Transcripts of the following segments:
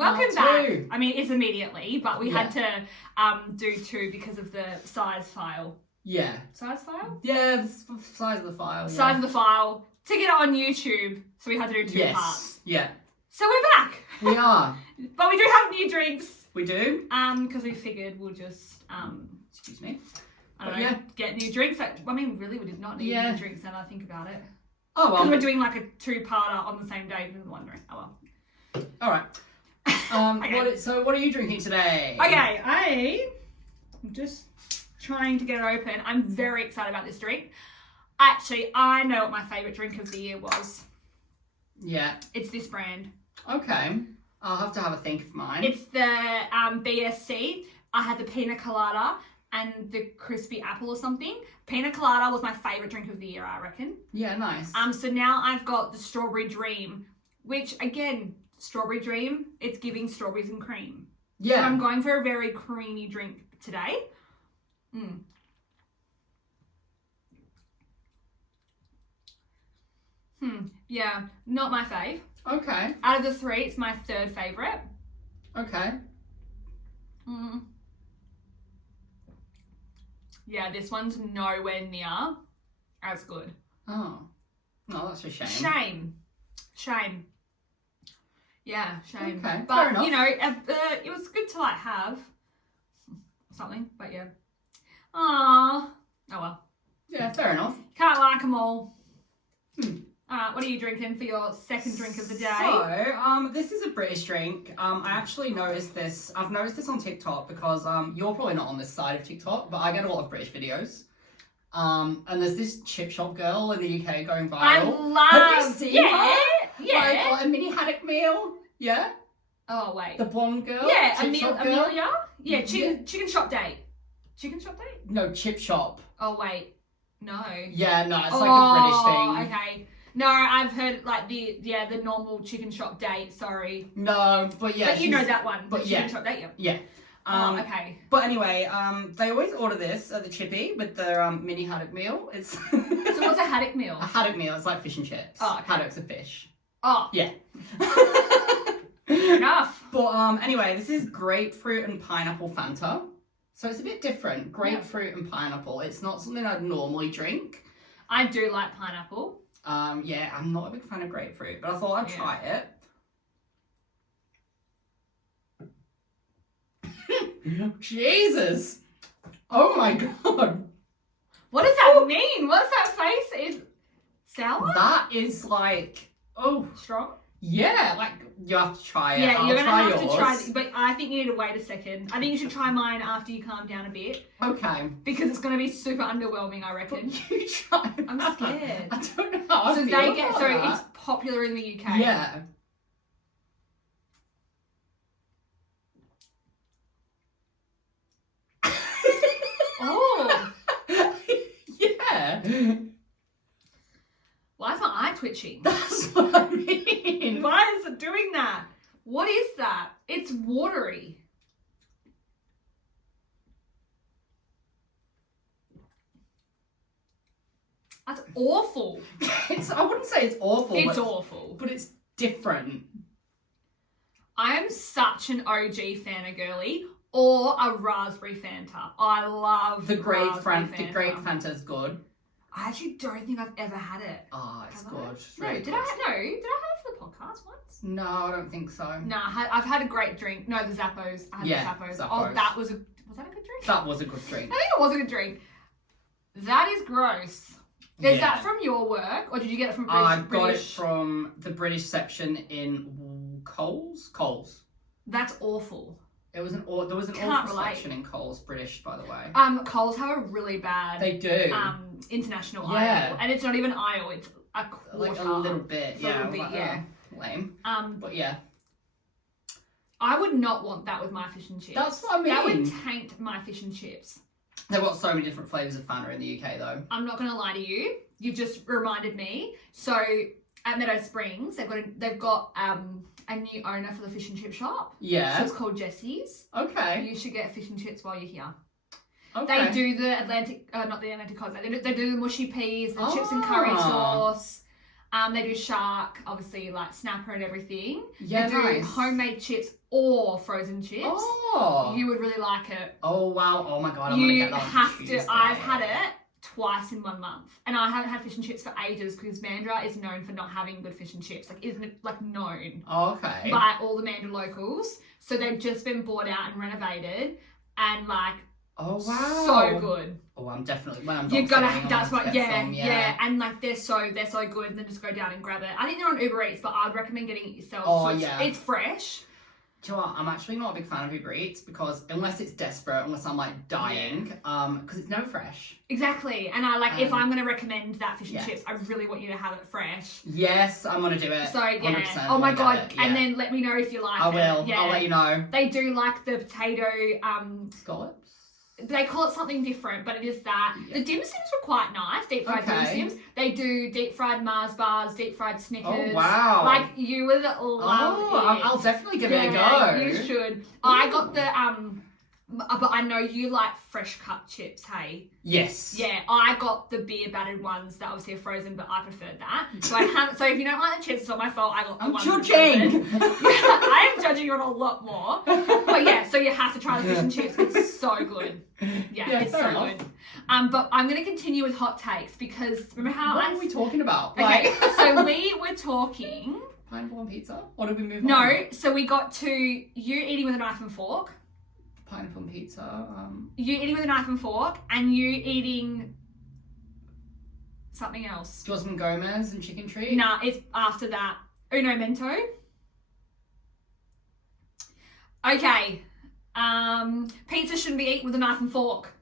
Welcome back. Two. I mean, it's immediately, but we had to do 2 because of the size file. Yeah. Size file? Yeah, the size of the file. Size of the file. To get it on YouTube, so we had to do 2 parts. Yeah. So we're back. We are. But we do have new drinks. We do. Because we figured we'll just Excuse me. get new drinks. I mean, really, we did not need new drinks now that I think about it. Oh well. Because we're doing like a 2-parter on the same day. I'm wondering. Oh well. All right. Okay. What are you drinking today? Okay, I'm just trying to get it open. I'm very excited about this drink. Actually, I know what my favourite drink of the year was. Yeah. It's this brand. Okay. I'll have to have a think of mine. It's the BSC. I had the pina colada and the crispy apple or something. Pina colada was my favourite drink of the year, I reckon. Yeah, nice. So now I've got the strawberry dream, which again, strawberry dream, it's giving strawberries and cream. Yeah. So I'm going for a very creamy drink today. Yeah, not my fave. Okay. Out of the 3, it's my 3rd favourite. Okay. Yeah, this one's nowhere near as good. Oh. No, that's a shame. Shame. Yeah, shame. Okay, fair but enough. you know, it was good to like have something. But yeah. Oh well. Yeah, fair enough. Can't like them all. What are you drinking for your 2nd drink of the day? So, this is a British drink. I actually noticed this. I've noticed this on TikTok because you're probably not on this side of TikTok, but I get a lot of British videos. And there's this chip shop girl in the UK going viral. Have you seen her? Yeah. Like a mini haddock meal. Yeah. Oh wait. The blonde girl. Yeah, Chip shop girl? Amelia. Yeah, chicken shop date. Chicken shop date? No, chip shop. Oh wait, no. Yeah, no, it's like a British thing. Okay. No, I've heard like the normal chicken shop date. Sorry. No, but yeah. But you know that one. But the chicken shop date. Yeah. Okay. But anyway, they always order this at the chippy with their mini haddock meal. It's So what's a haddock meal? a haddock meal. It's like fish and chips. Oh, okay. Haddock's a fish. Oh. Yeah. Enough. But anyway, this is grapefruit and pineapple Fanta. So it's a bit different. Grapefruit and pineapple. It's not something I'd normally drink. I do like pineapple. Yeah, I'm not a big fan of grapefruit, but I thought I'd try it. Jesus! Oh my god! What does that mean? What's that face? Is sour? That is like, Strong? yeah, like you have to try it. Yeah, you're gonna try have yours. to try. But I think you need to wait a second. I think you should try mine after you calm down a bit. Okay. Because it's gonna be super underwhelming, I reckon. You try. I'm scared. I don't know how I So feel about that. it's popular in the UK. Yeah. Oh. Yeah. Why is my eye twitching? That's what I mean. Why is it doing that? What is that? It's watery. That's awful. I wouldn't say it's awful. It's awful. But it's different. I am such an OG Fanta-girly or a raspberry Fanta. I love The grape raspberry The grape Fanta's good. I actually don't think I've ever had it. Oh, it's Have good. I? It's No, really did good. I have it for the podcast once? No, I don't think so. No, I've had a great drink. No, the Zappos. I had the Zappos. Zappos. Oh, was that a good drink? That was a good drink. I think it was a good drink. That is gross. Is that from your work, or did you get it from British? I got it from the British section in Coles. Coles. That's awful. There was an awful section in Coles, British, by the way. Coles have a really bad. They do. International aisle, and it's not even aisle; it's a quarter. Like a little bit, It's a little bit, yeah. Lame. But yeah. I would not want that with my fish and chips. That's what I mean. That would taint my fish and chips. They've got so many different flavours of Fanta in the UK, though. I'm not going to lie to you. You just reminded me. So at Meadow Springs, they've got a new owner for the fish and chip shop. Yeah. So it's called Jessie's. Okay. You should get fish and chips while you're here. Okay. They do the not the Atlantic coast. They do the mushy peas, the chips and curry sauce. They do shark, obviously, like snapper and everything. Yeah, they do nice. homemade chips or frozen chips. Oh. You would really like it. Oh, wow. Oh, my God. I'm going to You get that have on to. Tuesday. I've had it twice in 1 month, and I haven't had fish and chips for ages because Mandurah is known for not having good fish and chips. Like, isn't it like known Oh, okay. by all the Mandurah locals? So they've just been bought out and renovated, and like, Oh, wow. so good. Oh, I'm definitely, when I'm You dog gotta. sitting, That's I'm what. gonna Yeah, get some, yeah, and like they're so good. And then just go down and grab it. I think they're on Uber Eats, but I'd recommend getting it yourself. Oh, so yeah. It's fresh. Do you know what? I'm actually not a big fan of Uber Eats because unless it's desperate, unless I'm like dying, because it's never fresh. Exactly, and I like if I'm gonna recommend that fish and yeah. chips, I really want you to have it fresh. Yes, I'm gonna do it. So yeah, 100%, oh my I'm gonna god, get it, yeah. and then let me know if you like it. I will. Yeah. I'll let you know. They do like the potato. Scallops. They call it something different, but it is that. Yeah. The dim sums were quite nice, deep fried dim sims. They do deep fried Mars bars, deep fried Snickers. Oh wow! Like you would love it. I'll definitely give it a go. You should. I got the but I know you like fresh cut chips, hey? Yes. Yeah, I got the beer battered ones that obviously are frozen, but I preferred that. So so if you don't like the chips, it's not my fault. I got the ones judging. I am judging you on a lot more. But yeah, so you have to try the fish and chips. It's so good. Yeah, it's so enough. good. But I'm gonna continue with hot takes because remember how What are we talking about? Okay, Like... so we were talking. Pineapple on pizza? Or did we move on? No, so we got to you eating with a knife and fork. Pineapple on pizza. You eating with a knife and fork, and you eating something else. Josman Gomez and chicken treat. Nah, it's after that. Uno Mento. Okay. Pizza shouldn't be eaten with a knife and fork.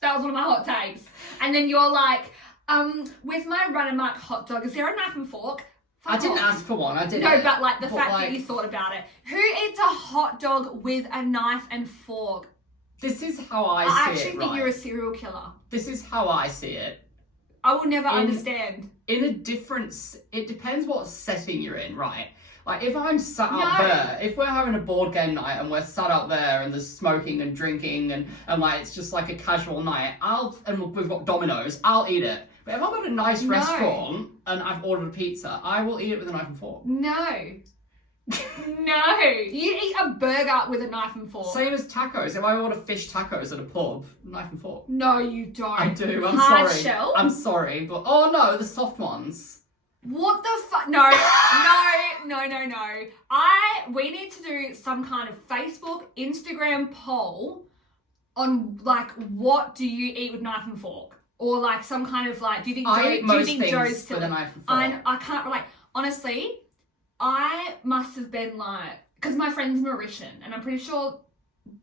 That was one of my hot takes. And then you're like, with my run and mark hot dog, is there a knife and fork? I didn't ask for one, I didn't. No, but like the fact that you thought about it. Who eats a hot dog with a knife and fork? This is how I see it, I actually think right? you're a serial killer. This is how I see it. I will never understand. In a different... It depends what setting you're in, right? Like, if I'm sat out there, if we're having a board game night and we're sat out there and there's smoking and drinking and like, it's just like a casual night, and we've got Domino's, I'll eat it. But if I'm at a nice restaurant and I've ordered a pizza, I will eat it with a knife and fork. No. No. You eat a burger with a knife and fork. Same as tacos. If I order fish tacos at a pub, knife and fork. No, you don't. I do, I'm Hard sorry. shell? I'm sorry, but oh no, the soft ones. What the fuck? No. We need to do some kind of Facebook, Instagram poll on like, what do you eat with knife and fork? Or like some kind of like, do you think Joe's with a knife and fork. I can't relate. Honestly, I must have been like, because my friend's Mauritian, and I'm pretty sure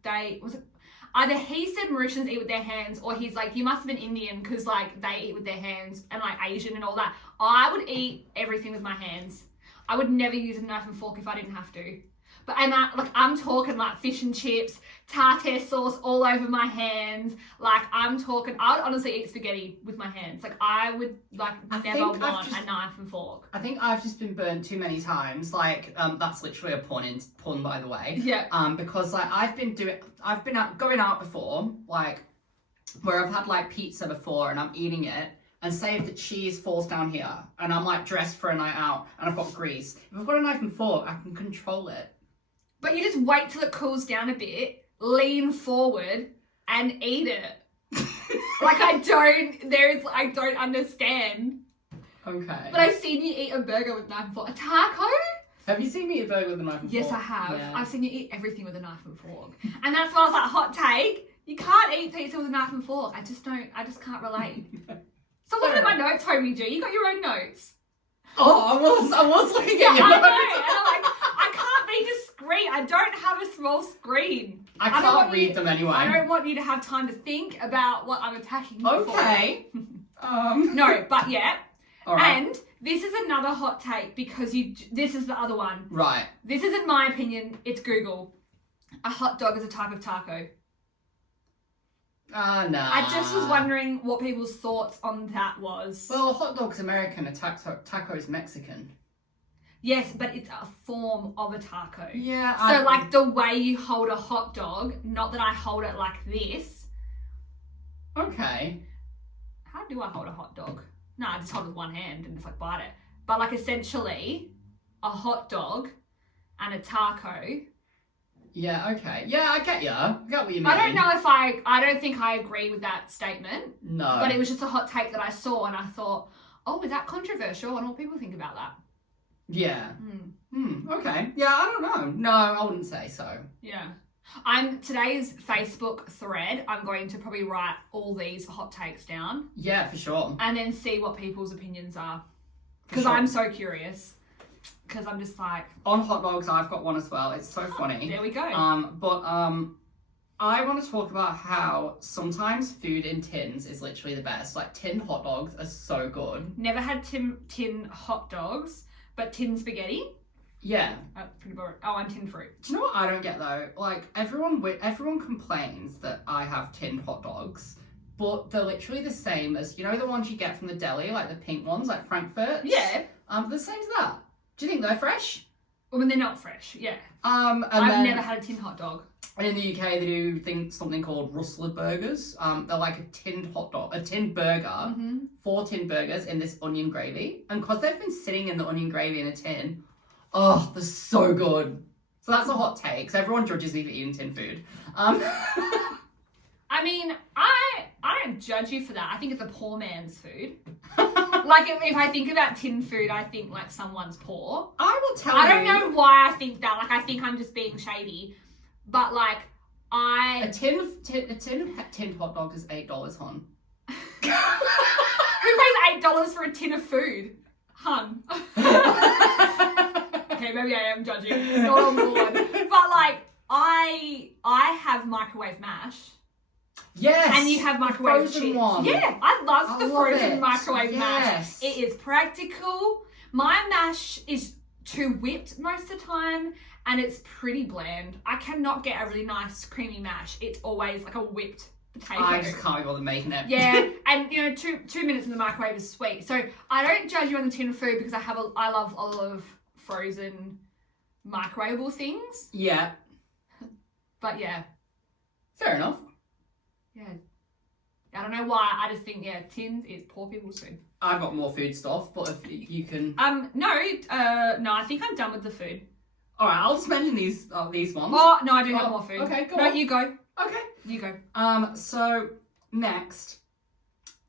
either he said Mauritians eat with their hands, or he's like, you must have been Indian because like they eat with their hands, and like Asian and all that. I would eat everything with my hands. I would never use a knife and fork if I didn't have to. But I'm talking like fish and chips, tartare sauce all over my hands. Like I would honestly eat spaghetti with my hands. Like I would never want a knife and fork. I think I've just been burnt too many times. Like that's literally a pun by the way. Yeah. Because like I've been going out before, like where I've had like pizza before and I'm eating it. And say if the cheese falls down here and I'm like dressed for a night out and I've got grease. If I've got a knife and fork, I can control it. But you just wait till it cools down a bit, lean forward, and eat it. I don't understand. Okay. But I've seen you eat a burger with a knife and fork. A taco? Have you seen me eat a burger with a knife and fork? Yes, I have. Yeah. I've seen you eat everything with a knife and fork. And that's why I was like, hot take. You can't eat pizza with a knife and fork. I just can't relate. Stop looking at my notes, Homie G. You got your own notes. Oh, I was looking at your I notes. know. And I'm like, I can't be discreet. I don't have a small screen. I can't read them anyway. I don't want you to have time to think about what I'm attacking you Okay. for. No, but yeah. All right. And this is another hot take because this is the other one. Right. This isn't my opinion. It's Google. A hot dog is a type of taco. Nah. I just was wondering what people's thoughts on that was. Well, a hot dog's American, a taco's Mexican. Yes, but it's a form of a taco. Yeah. So like the way you hold a hot dog, not that I hold it like this. Okay. How do I hold a hot dog? No, I just hold it with one hand and just like bite it. But like essentially, a hot dog and a taco. Yeah, okay. Yeah, I get ya. I get what you mean. I don't know if I don't think I agree with that statement. No. But it was just a hot take that I saw and I thought, oh, is that controversial? I wonder what people think about that. Yeah. Okay. Yeah, I don't know. No, I wouldn't say so. Yeah. Today's Facebook thread, I'm going to probably write all these hot takes down. Yeah, for sure. And then see what people's opinions are. Because sure. I'm so curious. Because I'm just like... On hot dogs, I've got one as well. It's so funny. There we go. I want to talk about how sometimes food in tins is literally the best. Like, tin hot dogs are so good. Never had tin hot dogs, but tin spaghetti. Yeah. That's pretty boring. Oh, and tin fruit. Do you know what I don't get though? Like, everyone complains that I have tinned hot dogs, but they're literally the same as, you know, the ones you get from the deli, like the pink ones, like Frankfurt. Yeah. The same as that. Do you think they're fresh? Well, when they're not fresh, yeah. I've never had a tin hot dog. And in the UK, they do something called rustler burgers. They're like a tinned hot dog, a tinned burger, 4 tin burgers in this onion gravy. And because they've been sitting in the onion gravy in a tin, oh, they're so good. So that's a hot take. So everyone judges me for eating tin food. I mean, I don't judge you for that. I think it's a poor man's food. Like, if I think about tin food, I think like someone's poor. I will tell you. I don't know why I think that. Like, I think I'm just being shady. But like, a tin hot dog is $8, hon. Who pays $8 for a tin of food? Hun. Okay, maybe I am judging. Not on board. But like, I have microwave mash. Yes. And you have microwave frozen chips. one. Yeah, I love the frozen microwave yes. mash. It is practical. My mash is too whipped most of the time, and it's pretty bland. I cannot get a really nice creamy mash. It's always like a whipped potato. I just can't be bothered making it. Yeah, and you know, 2 minutes in the microwave is sweet. So I don't judge you on the tin food because I love a lot of frozen microwavable things. Yeah. But yeah. Fair enough. Yeah. I don't know why. I just think, tins is poor people's food. I've got more food stuff, but if you can... No, I think I'm done with the food. Alright, I'll just mention these ones. Oh, no, I do have more food. Okay, go on. on. You go. Okay. You go. So, next,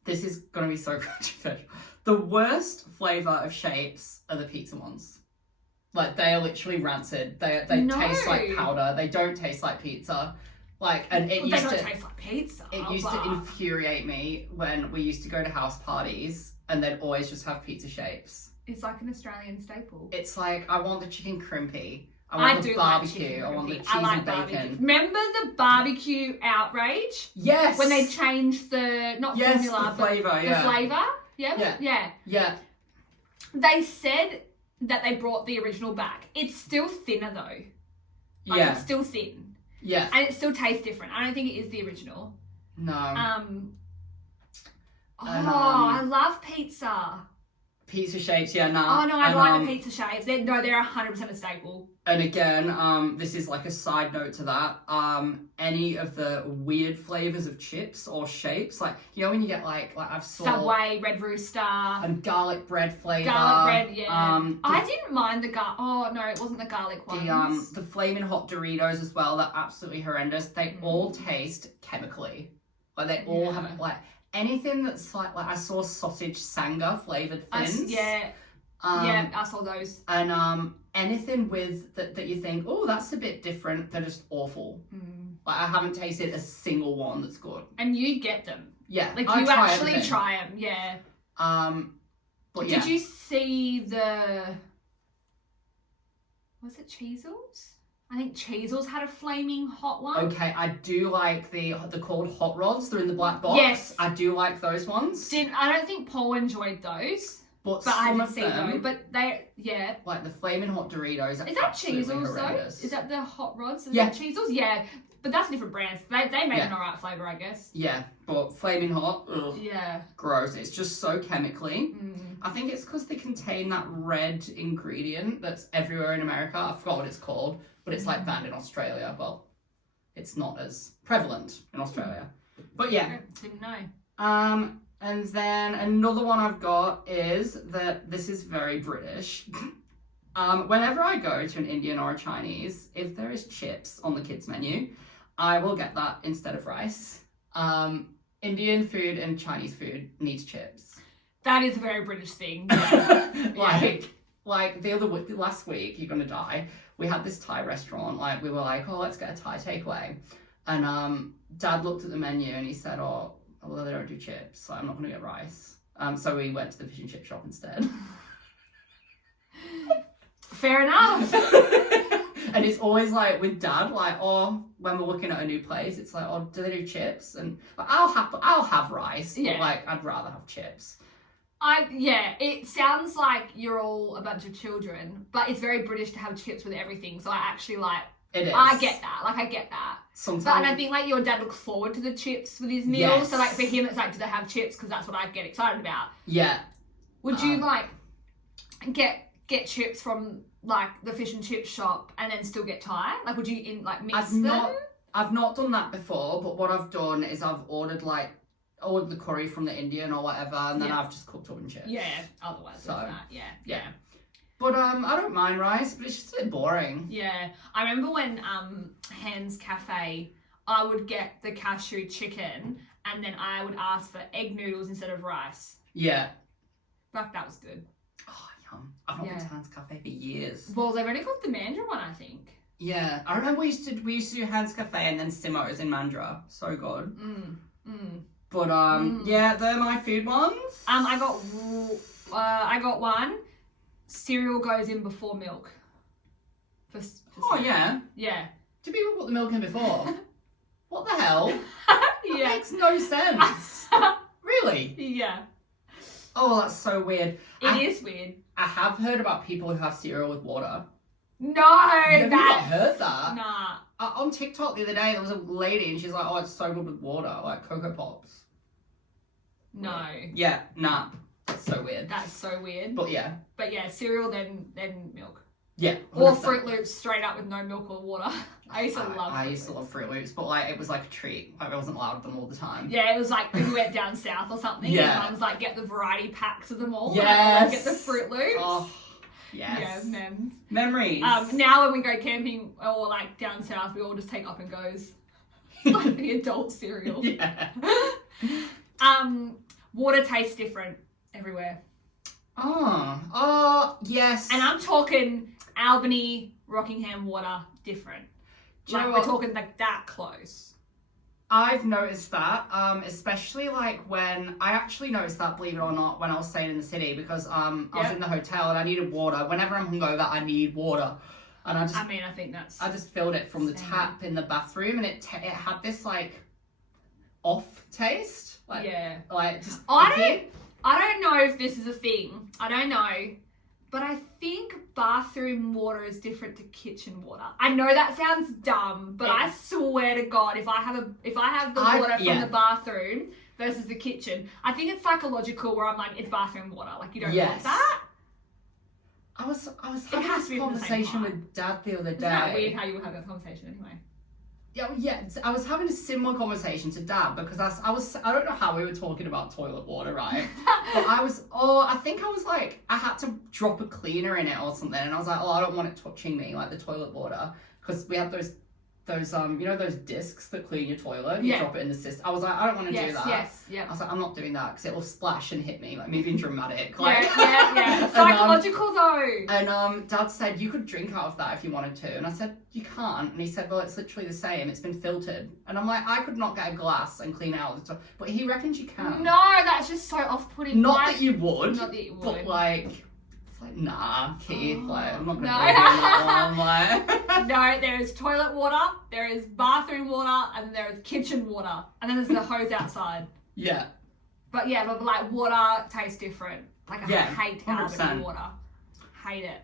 this is going to be so controversial. The worst flavour of shapes are the pizza ones. Like, they are literally rancid. They taste like powder. They don't taste like pizza. Like, and it used to... They don't taste like pizza. It used to infuriate me when we used to go to house parties and they'd always just have pizza shapes. It's like an Australian staple. It's like, I want the chicken crimpy. I want do the barbecue. like chicken I want the crimpy. cheese I like and bacon. barbecue. Remember the barbecue outrage? Yes! When they changed the, not formula, the flavour, but the flavour? Yeah. They said that they brought the original back. It's still thinner though. Like, it's still thin. Yeah. And it still tastes different. I don't think it is the original. No. I love pizza. Pizza shapes, yeah, nah. Oh no, I like the pizza shapes. They're 100% a staple. And again, this is like a side note to that. Any of the weird flavors of chips or shapes, like, you know when you get like I've saw Subway, Red Rooster, and garlic bread flavor. Garlic bread, yeah. I didn't mind the Oh no, it wasn't the garlic ones. The flaming hot Doritos as well. They're absolutely horrendous. They all taste chemically. Like they all have like anything that's like I saw sausage Sanga flavored thins. I saw those. And anything with that you think, oh, that's a bit different, they're just awful. Like I haven't tasted a single one that's good. And you get them. Yeah. Like you actually try them, yeah. But Did you see was it Cheezels? I think Cheezels had a flaming hot one. Okay, I do like they're called hot rods. They're in the black box. Yes. I do like those ones. I don't think Paul enjoyed those. But I didn't see those. But they, like the flaming hot Doritos. Is that Cheezels though? Is that the hot rods? Is that Cheezels? Yeah. But that's a different brand. They made an alright flavour, I guess. Yeah, but flaming hot, ugh. Yeah. Gross. It's just so chemically. I think it's because they contain that red ingredient that's everywhere in America. I forgot what it's called, but it's like banned in Australia. Well, it's not as prevalent in Australia. But yeah. I didn't know. And then another one I've got is that this is very British. Whenever I go to an Indian or a Chinese, if there is chips on the kids menu, I will get that instead of rice. Indian food and Chinese food needs chips. That is a very British thing. Yeah. Like the last week, you're gonna die. We had this Thai restaurant. Like we were like, oh, let's get a Thai takeaway, and Dad looked at the menu and he said, oh, well, they don't do chips, so I'm not gonna get rice. So we went to the fish and chip shop instead. Fair enough. And it's always like with Dad, like, oh, when we're looking at a new place, it's like, oh, do they do chips? And like, I'll have rice, but like I'd rather have chips. It sounds like you're all a bunch of children, but it's very British to have chips with everything. So I actually like. It is. I get that. Like I get that. Sometimes. But and I think like your dad looks forward to the chips with his meals. Yes. So like for him, it's like, do they have chips? Because that's what I get excited about. Yeah. Would you like get chips from like the fish and chip shop and then still get Thai? Like would you mix them? I've not done that before, but what I've done is I've ordered the curry from the Indian or whatever, and then I've just cooked up in chips. Yeah, otherwise it's that. Yeah. But I don't mind rice, but it's just a bit boring. Yeah. I remember when Hans Cafe, I would get the cashew chicken and then I would ask for egg noodles instead of rice. Yeah. Fuck, that was good. Oh, yum. I've not been to Hans Cafe for years. Well, they've only got the Mandra one, I think. Yeah. I remember we used to do Hans Cafe and then Simo's in Mandra. So good. But yeah, they're my food ones. I got one. Cereal goes in before milk. For yeah. Yeah. Do people put the milk in before? What the hell? Yeah. That makes no sense. Really? Yeah. Oh, that's so weird. It is weird. I have heard about people who have cereal with water. No, Have you not heard that? Nah. On TikTok the other day, there was a lady and she's like, oh, it's so good with water, like Cocoa Pops. No. Yeah, nah. That's so weird. That's so weird. But yeah. But yeah, cereal then milk. Yeah. 100%. Or Fruit Loops straight up with no milk or water. I used to love Fruit Loops, but like it was like a treat. Like I wasn't allowed them all the time. Yeah, it was like we went down south or something. Yeah. And Mum's like, get the variety packs of them all. Yes. And get the Fruit Loops. Oh, yes. Yeah, memes. Memories. Now when we go camping or like down south, we all just take Up and Goes. Like the adult cereal. Yeah. Water tastes different everywhere. Oh, yes. And I'm talking Albany, Rockingham water different. Like we're talking like that close. I've noticed that, especially like when I actually noticed that, believe it or not, when I was staying in the city because I was in the hotel and I needed water. Whenever I'm hungover, I need water, and I think that's. I just filled it from the tap in the bathroom, and it had this like off taste, like just. I don't know if this is a thing. I don't know, but I think bathroom water is different to kitchen water. I know that sounds dumb, but I swear to God, if I have the water from the bathroom versus the kitchen, I think it's psychological where I'm like, it's bathroom water. Like you don't want that. I was having this conversation with Dad the other day. Isn't that weird how you were having a conversation anyway? Yeah, I was having a similar conversation to Dad because I don't know how we were talking about toilet water, right? But I think I was like, I had to drop a cleaner in it or something, and I was like, I don't want it touching me, like the toilet water, because we have those those discs that clean your toilet, you drop it in the system. I was like, I don't want to do that. I was like, I'm not doing that because it will splash and hit me, like me being dramatic. Like, Psychological though. And Dad said, you could drink out of that if you wanted to. And I said, you can't. And he said, well, it's literally the same. It's been filtered. And I'm like, I could not get a glass and clean out the top. But he reckons you can. No, that's just so off-putting. Not that you would. Not that you would. But like, nah, Keith, like, I'm not gonna do that one. Like, no, there is toilet water, there is bathroom water, and there is kitchen water, and then there's the hose outside. Yeah. But like water tastes different. Like I hate Albany water. Hate it.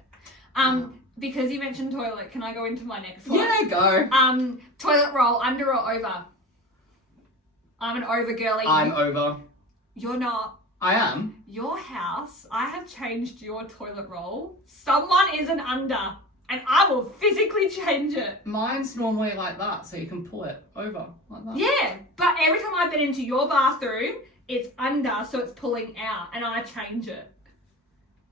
Because you mentioned toilet, can I go into my next one? Yeah, go. Toilet roll, under or over? I'm an over girly. I'm over. You're not. I am. Your house, I have changed your toilet roll. Someone is an under, and I will physically change it. Mine's normally like that, so you can pull it over like that. Yeah, but every time I've been into your bathroom, it's under, so it's pulling out, and I change it.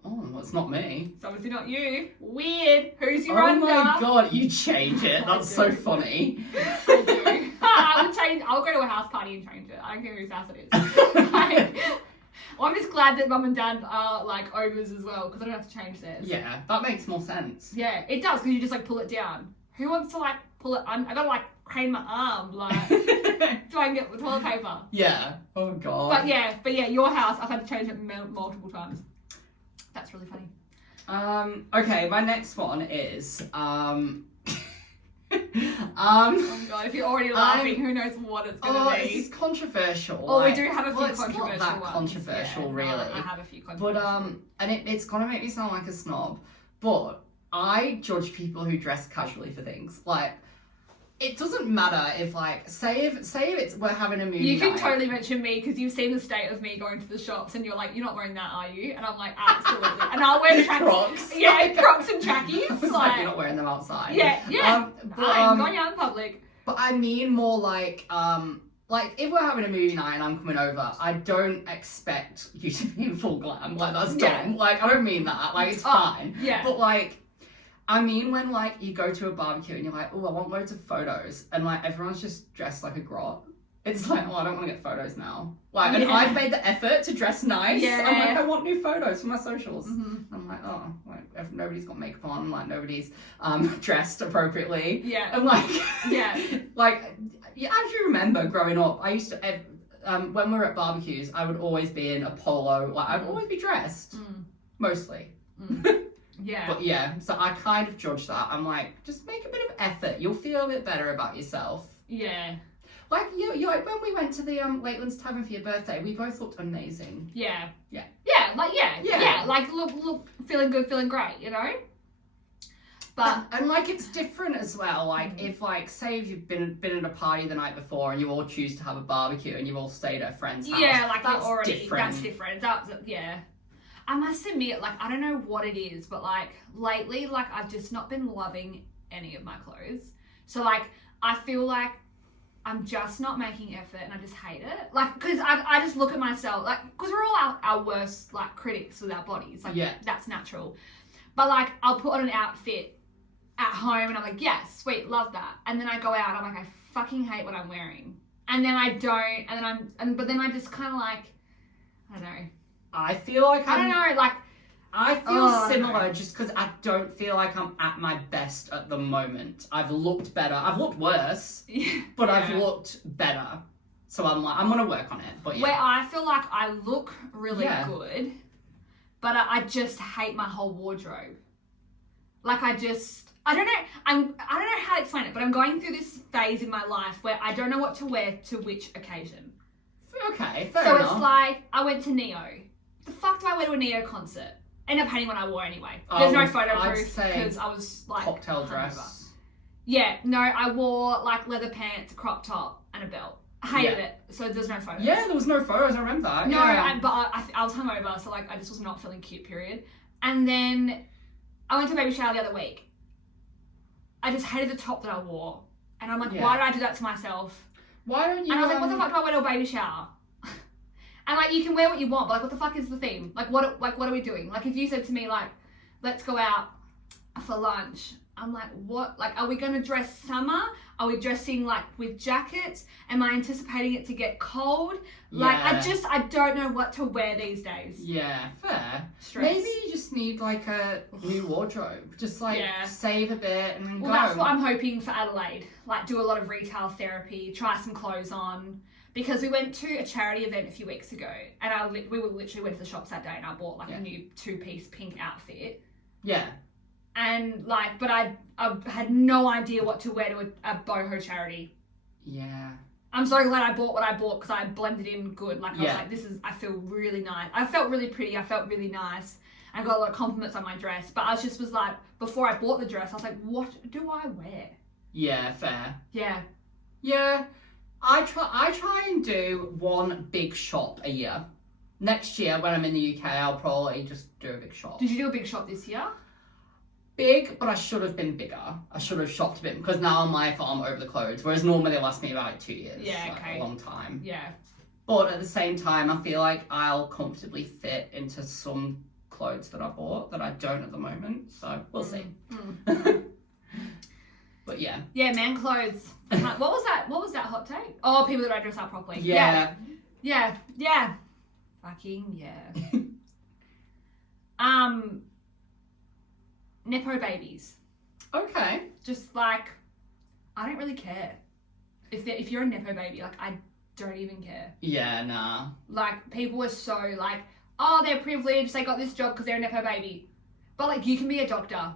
Oh, well, it's not me. It's obviously not you. Weird. Who's your Oh under? my god, you change it. That's so funny. I do. I would change. I'll go to a house party and change it. I don't care whose house it is. Like, well, I'm just glad that mum and dad are like overs as well, because I don't have to change theirs. Yeah, that makes more sense. Yeah, it does, because you just like pull it down. Who wants to like pull it? I gotta like crane my arm, like try and get the toilet paper. Yeah. Oh god. But yeah, your house, I've had to change it multiple times. That's really funny. Okay, my next one is Oh god, if you're already laughing, who knows what it's gonna be. This is controversial. Oh, like, we do have a few it's controversial not that ones. controversial, Yeah, really. no, I have a few controversial. But and it's gonna make me sound like a snob, but I judge people who dress casually for things. Like, it doesn't matter if, like, say if it's we're having a movie you can night. totally mention me, because you've seen the state of me going to the shops, and you're like, you're not wearing that, are you? And I'm like, absolutely. And I'll wear Crocs. Yeah, Crocs and trackies. I was like, you're not wearing them outside. Yeah. I'm going out in public. But I mean more like if we're having a movie night and I'm coming over, I don't expect you to be in full glam. Like, that's dumb. Yeah. Like, I don't mean that. Like, it's fine. Yeah. But like, I mean when like you go to a barbecue and you're like, oh, I want loads of photos, and like everyone's just dressed like a grot. It's like, oh, I don't want to get photos now. Like, and I've made the effort to dress nice. Yeah. I'm like, I want new photos for my socials. Mm-hmm. I'm like, oh, like if nobody's got makeup on, like nobody's dressed appropriately. Yeah. And like, Yeah. like, yeah, as you remember growing up, I used to, when we were at barbecues, I would always be in a polo. Like, I'd always be dressed, mostly. Yeah. But yeah, so I kind of judge that. I'm like, just make a bit of effort. You'll feel a bit better about yourself. Yeah. Like, you like when we went to the Lakelands Tavern for your birthday, we both looked amazing. Yeah. Yeah. Yeah, like look, feeling good, feeling great, you know? But and like, it's different as well. Like, if like, say if you've been at a party the night before and you all choose to have a barbecue and you've all stayed at a friend's house. yeah, like that's you're already different. that's different. Yeah. I must admit, like, I don't know what it is, but like lately, like, I've just not been loving any of my clothes. So like, I feel like I'm just not making effort, and I just hate it. Like, because I just look at myself, like, because we're all our worst, like, critics with our bodies. Like, that's natural. But like, I'll put on an outfit at home and I'm like, yes, sweet, love that. And then I go out and I'm like, I fucking hate what I'm wearing. And then I don't, and then but then I just kind of like, I don't know. I feel like I don't know, like, I feel similar just because I don't feel like I'm at my best at the moment. I've looked better. I've looked worse, but I've looked better. So I'm like, I'm going to work on it. But yeah. Where I feel like I look really good, but I just hate my whole wardrobe. Like, I don't know how to explain it, but I'm going through this phase in my life where I don't know what to wear to which occasion. Okay, fair so enough. It's like, I went to Neo. The fuck do I wear to a Neo concert? Ended up hating what I wore anyway. There's no photo proof because I was like cocktail hungover. dress. Yeah, no, I wore like leather pants, a crop top, and a belt. I hated it, so there's no photos. Yeah, there was no photos. I remember that. No, yeah. but I was hungover, so like I just was not feeling cute. Period. And then I went to a baby shower the other week. I just hated the top that I wore, and I'm like, why did I do that to myself? Why don't you? And I was like, what the fuck do I wear to a baby shower? And like, you can wear what you want, but like, what the fuck is the theme? Like, what are we doing? Like, if you said to me, like, let's go out for lunch, I'm like, what? Like, are we gonna dress summer? Are we dressing like with jackets? Am I anticipating it to get cold? Like, I don't know what to wear these days. Yeah, fair. Stress. Maybe you just need like a new wardrobe. Just like save a bit and then go. Well, that's what I'm hoping for Adelaide. Like, do a lot of retail therapy, try some clothes on. Because we went to a charity event a few weeks ago, and we literally went to the shops that day, and I bought like a new 2-piece pink outfit. Yeah. And like, but I had no idea what to wear to a boho charity. Yeah. I'm so glad I bought what I bought because I blended in good. Like, I was like, I feel really nice. I felt really pretty. I felt really nice. I got a lot of compliments on my dress, but I was like, before I bought the dress, I was like, what do I wear? Yeah, fair. Yeah. Yeah. I try and do one big shop a year. Next year, when I'm in the UK, I'll probably just do a big shop. Did you do a big shop this year? Big, but I should have been bigger. I should have shopped a bit because now I'm like, oh, I'm over the clothes. Whereas normally they last me about like 2 years. Yeah, like okay. a long time. Yeah. But at the same time, I feel like I'll comfortably fit into some clothes that I bought that I don't at the moment. So we'll see. But yeah. Yeah, man clothes. What was that? What was that hot take? Oh, people that don't dress up properly. Yeah. Yeah. Fucking yeah. Nepo babies. Okay. Just like, I don't really care. If you're a Nepo baby, like, I don't even care. Yeah, nah. Like, people are so like, oh, they're privileged, they got this job because they're a Nepo baby. But like, you can be a doctor.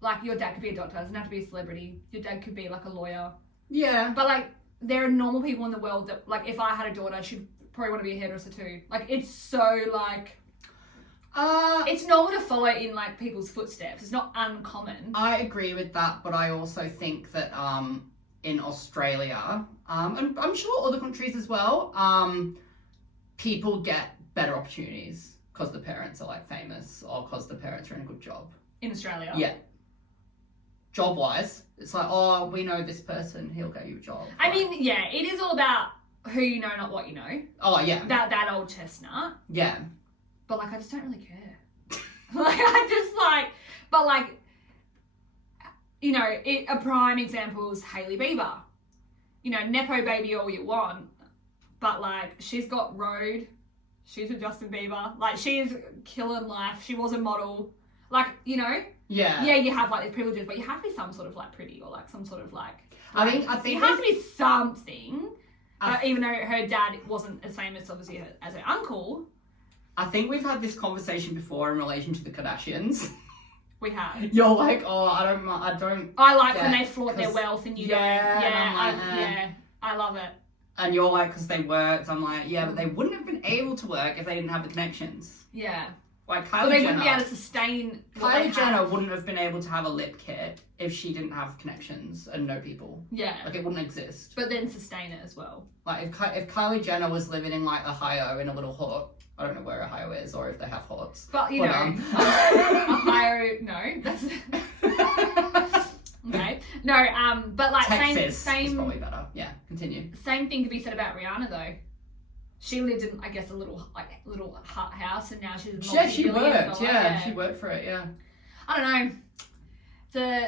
Like, your dad could be a doctor, doesn't have to be a celebrity. Your dad could be like a lawyer. Yeah. But like, there are normal people in the world that, like, if I had a daughter, she'd probably want to be a hairdresser too. Like, it's so like, it's normal to follow in like people's footsteps. It's not uncommon. I agree with that, but I also think that in Australia, and I'm sure other countries as well, people get better opportunities because the parents are like famous or because the parents are in a good job. In Australia? Yeah. Job wise, it's like, oh, we know this person, he'll get you a job. I mean, yeah, it is all about who you know, not what you know. Oh, yeah. That old chestnut. Yeah. But like, I just don't really care. Like, I just like, but like, you know, a prime example is Hailey Bieber. You know, Nepo baby all you want, but like, she's got road, she's with Justin Bieber, like, she's killing life, she was a model, like, you know? Yeah. Yeah, you have like these privileges, but you have to be some sort of like pretty or like some sort of like, I think you have to be something, even though her dad wasn't as famous obviously as her uncle. I think we've had this conversation before in relation to the Kardashians. We have. You're like, oh, I don't. I like when they flaunt their wealth and you don't. Yeah, I love it. And you're like, because they worked. I'm like, yeah, but they wouldn't have been able to work if they didn't have the connections. Yeah. Like Well, they wouldn't be able to sustain. Kylie Jenner wouldn't have been able to have a lip kit if she didn't have connections and know people. Yeah. Like, it wouldn't exist. But then sustain it as well. Like, if Kylie Jenner was living in like Ohio in a little hut. I don't know where Ohio is or if they have huts. But, you know, Ohio, no. That's... okay. No, but like, Texas same is probably better. Yeah, continue. Same thing could be said about Rihanna, though. She lived in, I guess, a little hut house, and now she's a she worked. Yeah, she worked for it. Yeah. I don't know.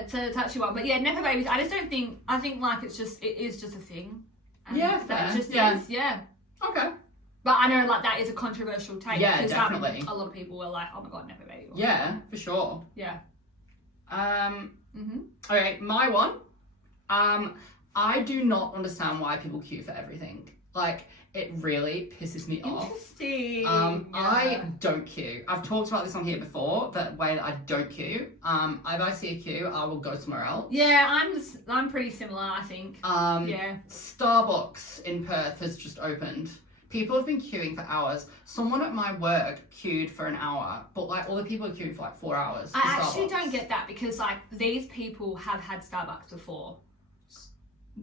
It's a touchy one, but yeah, Nepo babies. I just don't think. I think like it is just a thing. And Yeah, fair. That just Yeah. is. Yeah. Okay. But I know like that is a controversial take. Yeah, because, definitely. A lot of people were like, "Oh my god, Nepo baby." Yeah, for sure. Yeah. Okay, my one. I do not understand why people queue for everything. Like, it really pisses me off. Interesting. I don't queue. I've talked about this on here before, that way that I don't queue. If I see a queue, I will go somewhere else. Yeah, I'm pretty similar, I think. Yeah. Starbucks in Perth has just opened. People have been queuing for hours. Someone at my work queued for an hour, but like all the people are queuing for like 4 hours. I actually don't get that because like these people have had Starbucks before.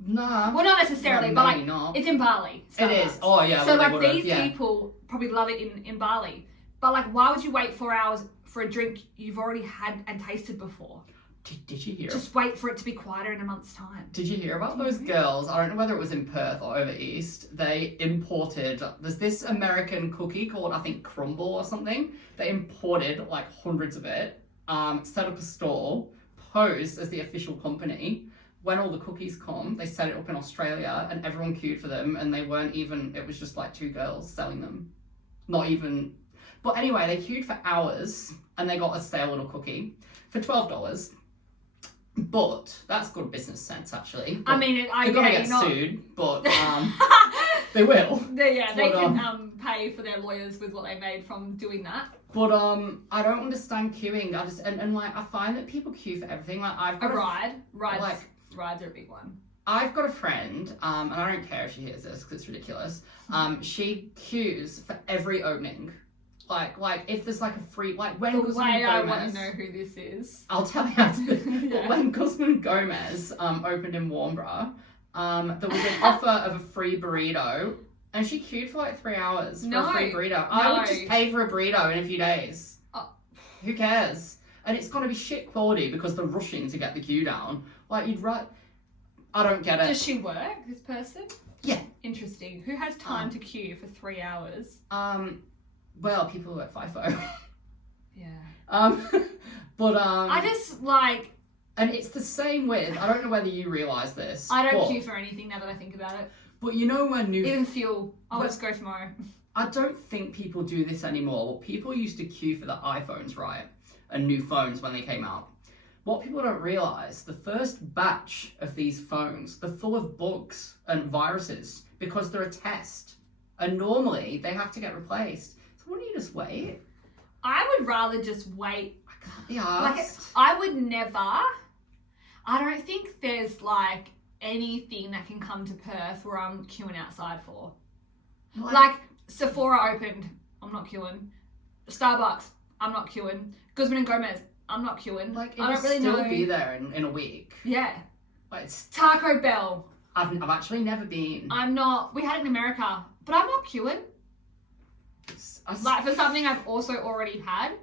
Nah. Well, not necessarily, but like not. it's in Bali. It is. Oh yeah. So well, like these people probably love it in Bali, but like why would you wait 4 hours for a drink you've already had and tasted before? Did you hear? Just wait for it to be quieter in a month's time. Did you hear about those girls? I don't know whether it was in Perth or over east. They imported, there's this American cookie called, I think, Crumble or something. They imported like hundreds of it, set up a stall, posed as the official company. When all the cookies come, they set it up in Australia and everyone queued for them, and they weren't even, it was just like 2 girls selling them. Not even, but anyway, they queued for hours and they got a stale little cookie for $12. But that's good business sense, actually. But I mean, they're gonna get sued, but they will. They can pay for their lawyers with what they made from doing that. But I don't understand queuing. I just and like I find that people queue for everything. Like I've got rides are a big one. I've got a friend, and I don't care if she hears this because it's ridiculous. She queues for every opening. Like if there's like a free, like when Guzman Gomez, I want to know who this is. I'll tell you after this. But when Guzman Gomez opened in Warnbro, there was an offer of a free burrito, and she queued for like 3 hours for a free burrito. I would just pay for a burrito in a few days. Who cares? And it's gonna be shit quality because they're rushing to get the queue down. Like I don't get it. Does she work, this person? Yeah. Interesting. Who has time to queue for 3 hours? Well, people who work FIFO. Yeah. But I just like. And it's the same with. I don't know whether you realise this. I don't queue for anything now that I think about it. But you know when even fuel. I'll just go tomorrow. I don't think people do this anymore. Well, people used to queue for the iPhones, right? And new phones when they came out. What people don't realise, the first batch of these phones, they're full of bugs and viruses because they're a test. And normally they have to get replaced. So why don't you just wait? I would rather just wait. I can't be arsed. I would never. I don't think there's like anything that can come to Perth where I'm queuing outside for. Like Sephora opened, I'm not queuing. Starbucks, I'm not queuing. Guzman and Gomez, I'm not queuing. Like, it I don't really still know. Be there in a week. Yeah. Like, it's, Taco Bell. I've actually never been. I'm not. We had it in America, but I'm not queuing. Like for something I've also already had.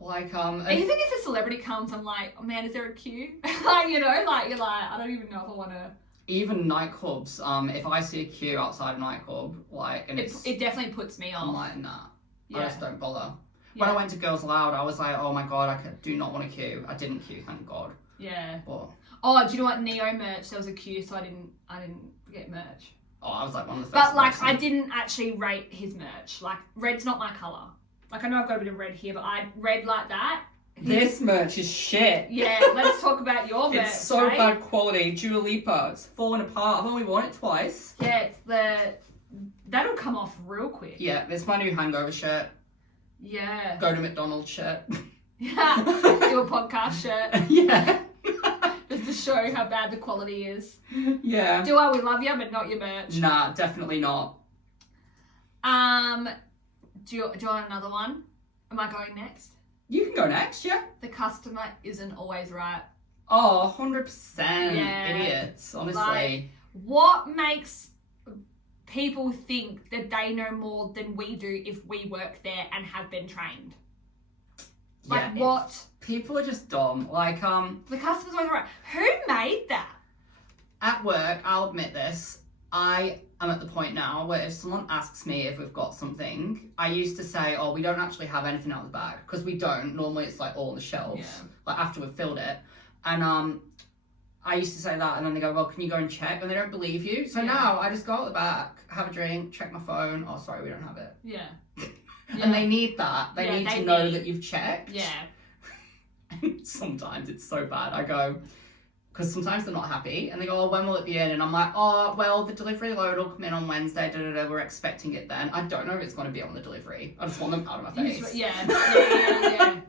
Like even if a celebrity comes, I'm like, oh man, is there a queue? Like, you know, like you're like, I don't even know if I want to. Even nightclubs, if I see a queue outside a nightclub, like, and it definitely puts me off. I'm like, nah, yeah. I just don't bother. Yeah. When I went to Girls Aloud, I was like, oh my god, I do not want to queue. I didn't queue, thank God. Yeah. But, oh, do you know what? Neo merch, there was a queue, so I didn't get merch. oh, I was like one of the But first. like, I didn't actually rate his merch. Like, red's not my colour. Like, I know I've got a bit of red here, but red like that. This merch is shit. Yeah, let's talk about your merch. It's so right? bad quality. Dua Lipa, it's falling apart. I've only worn it twice. Yeah, that'll come off real quick. Yeah, it's my new hangover shirt. Yeah. Go to McDonald's shirt. Yeah. Do a podcast shirt. Yeah. Just to show how bad the quality is. Yeah. Dua, we love you, but not your merch. Nah, definitely not. Do you want another one? Am I going next? You can go next, yeah. The customer isn't always right. Oh, 100%. Yeah. Idiots, honestly. Like, what makes people think that they know more than we do if we work there and have been trained? Like, Yeah, what? People are just dumb. Like, The customer's always right. Who made that? at work, I'll admit this, I am at the point now where if someone asks me if we've got something, I used to say, oh, we don't actually have anything out of the bag. Because we don't. Normally it's like all on the shelves. Yeah. Like after we've filled it. And I used to say that and then they go, well, can you go and check? And they don't believe you. So now I just go out the back, have a drink, check my phone. Oh, sorry, we don't have it. Yeah. And they need that. They need to know that you've checked. Yeah. And sometimes it's so bad. I go, because sometimes they're not happy and they go, oh, when will it be in? And I'm like, oh, well, the delivery load will come in on Wednesday. We're expecting it then. I don't know if it's going to be on the delivery. I just want them out of my face. Yeah.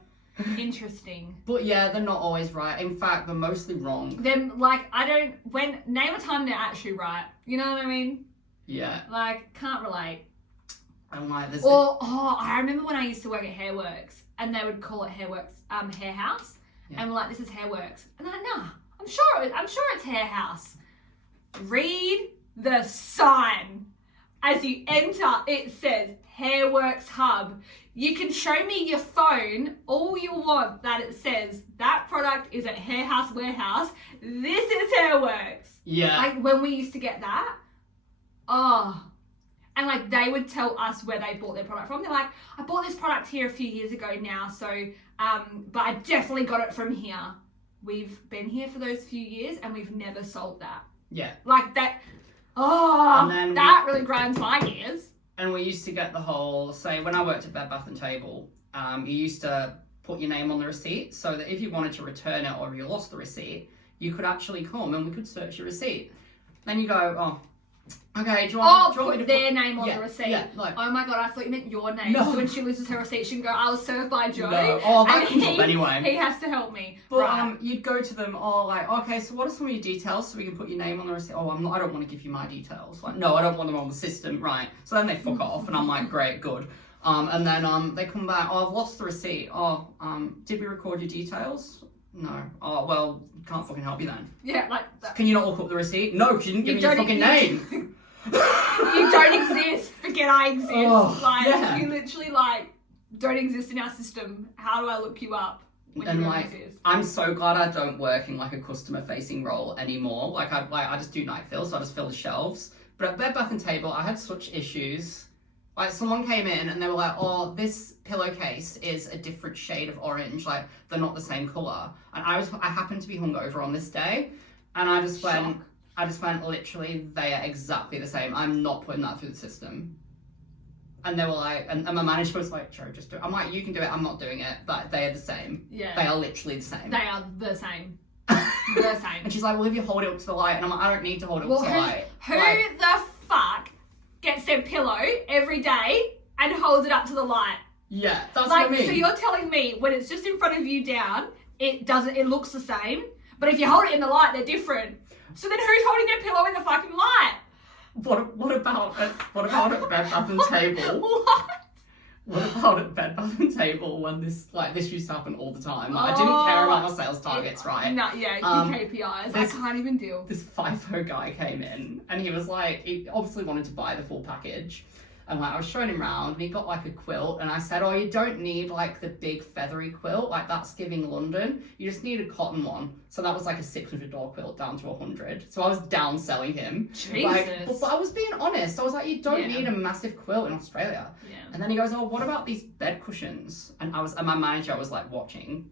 Interesting. But yeah, they're not always right. In fact, they're mostly wrong. Then, like, name a time they're actually right. You know what I mean? Yeah. Like, can't relate. I'm like, this. I remember when I used to work at Hairworks and they would call it Hairworks, Hair House. Yeah. And we're like, this is Hairworks. And they're like, nah, I'm sure it's Hair House. Read the sign. As you enter, it says Hairworks Hub. You can show me your phone all you want that it says that product is at Hair House Warehouse. This is Hairworks. Yeah. Like when we used to get that. Oh. And like they would tell us where they bought their product from. They're like, I bought this product here a few years ago now, so but I definitely got it from here. We've been here for those few years and we've never sold that. Yeah. Like that. Oh, And then that really grinds my gears. And we used to get the whole, say, when I worked at Bed Bath & Table, you used to put your name on the receipt so that if you wanted to return it or if you lost the receipt, you could actually come and we could search your receipt. Then you go, oh, okay, do you want me to put their name on the receipt. Yeah, like, oh my god, I thought you meant your name. No. So when she loses her receipt, she can go, I was served by Joe. No. Oh, that and comes up anyway. He has to help me. But right. You'd go to them, oh, like, okay, so what are some of your details so we can put your name on the receipt? Oh, I don't want to give you my details. Like, no, I don't want them on the system. Right. So then they fuck off and I'm like, great, good. And then they come back, oh, I've lost the receipt. Oh, did we record your details? No. Oh, well, can't fucking help you then. Yeah, like that. Can you not look up the receipt? No, because you didn't give me your fucking name. You don't exist. Forget I exist. Oh, like, yeah. you literally, like, don't exist in our system. How do I look you up? when And you go like, overseas. I'm so glad I don't work in like a customer facing role anymore. I just do night fill, so I just fill the shelves. But at Bed Bath and Table, I had such issues. Like someone came in and they were like, "Oh, this pillowcase is a different shade of orange. Like they're not the same color." And I happened to be hungover on this day, and I just went, literally, they are exactly the same. I'm not putting that through the system. And they were like, and my manager was like, "Joe, just do it." I'm like, "You can do it. I'm not doing it." But they are the same. Yeah. They are literally the same. They are the same. The same. And she's like, "Well, if you hold it up to the light," and I'm like, "I don't need to hold it up to the light." Who the fuck gets their pillow every day and holds it up to the light? Yeah, that's Like, what I mean. so you're telling me when it's just in front of you down, it looks the same, but if you hold it in the light, they're different. So then who's holding their pillow in the fucking light? What about at Bed Bath and Table? What? What about at Bed Bath and Table when this used to happen all the time? Like, I didn't care about my sales targets, right? No, yeah, Um, your KPIs. I this- can't even deal. This FIFO guy came in and he was like, he obviously wanted to buy the full package. And like I was showing him around and he got like a quilt and I said, "Oh, you don't need like the big feathery quilt, like that's giving London. You just need a cotton one." So that was like a $600 quilt down to $100. So I was downselling him. Jesus. Like, but I was being honest. I was like, "You don't Yeah. need a massive quilt in Australia." Yeah. And then he goes, "Oh, what about these bed cushions?" And my manager was like watching.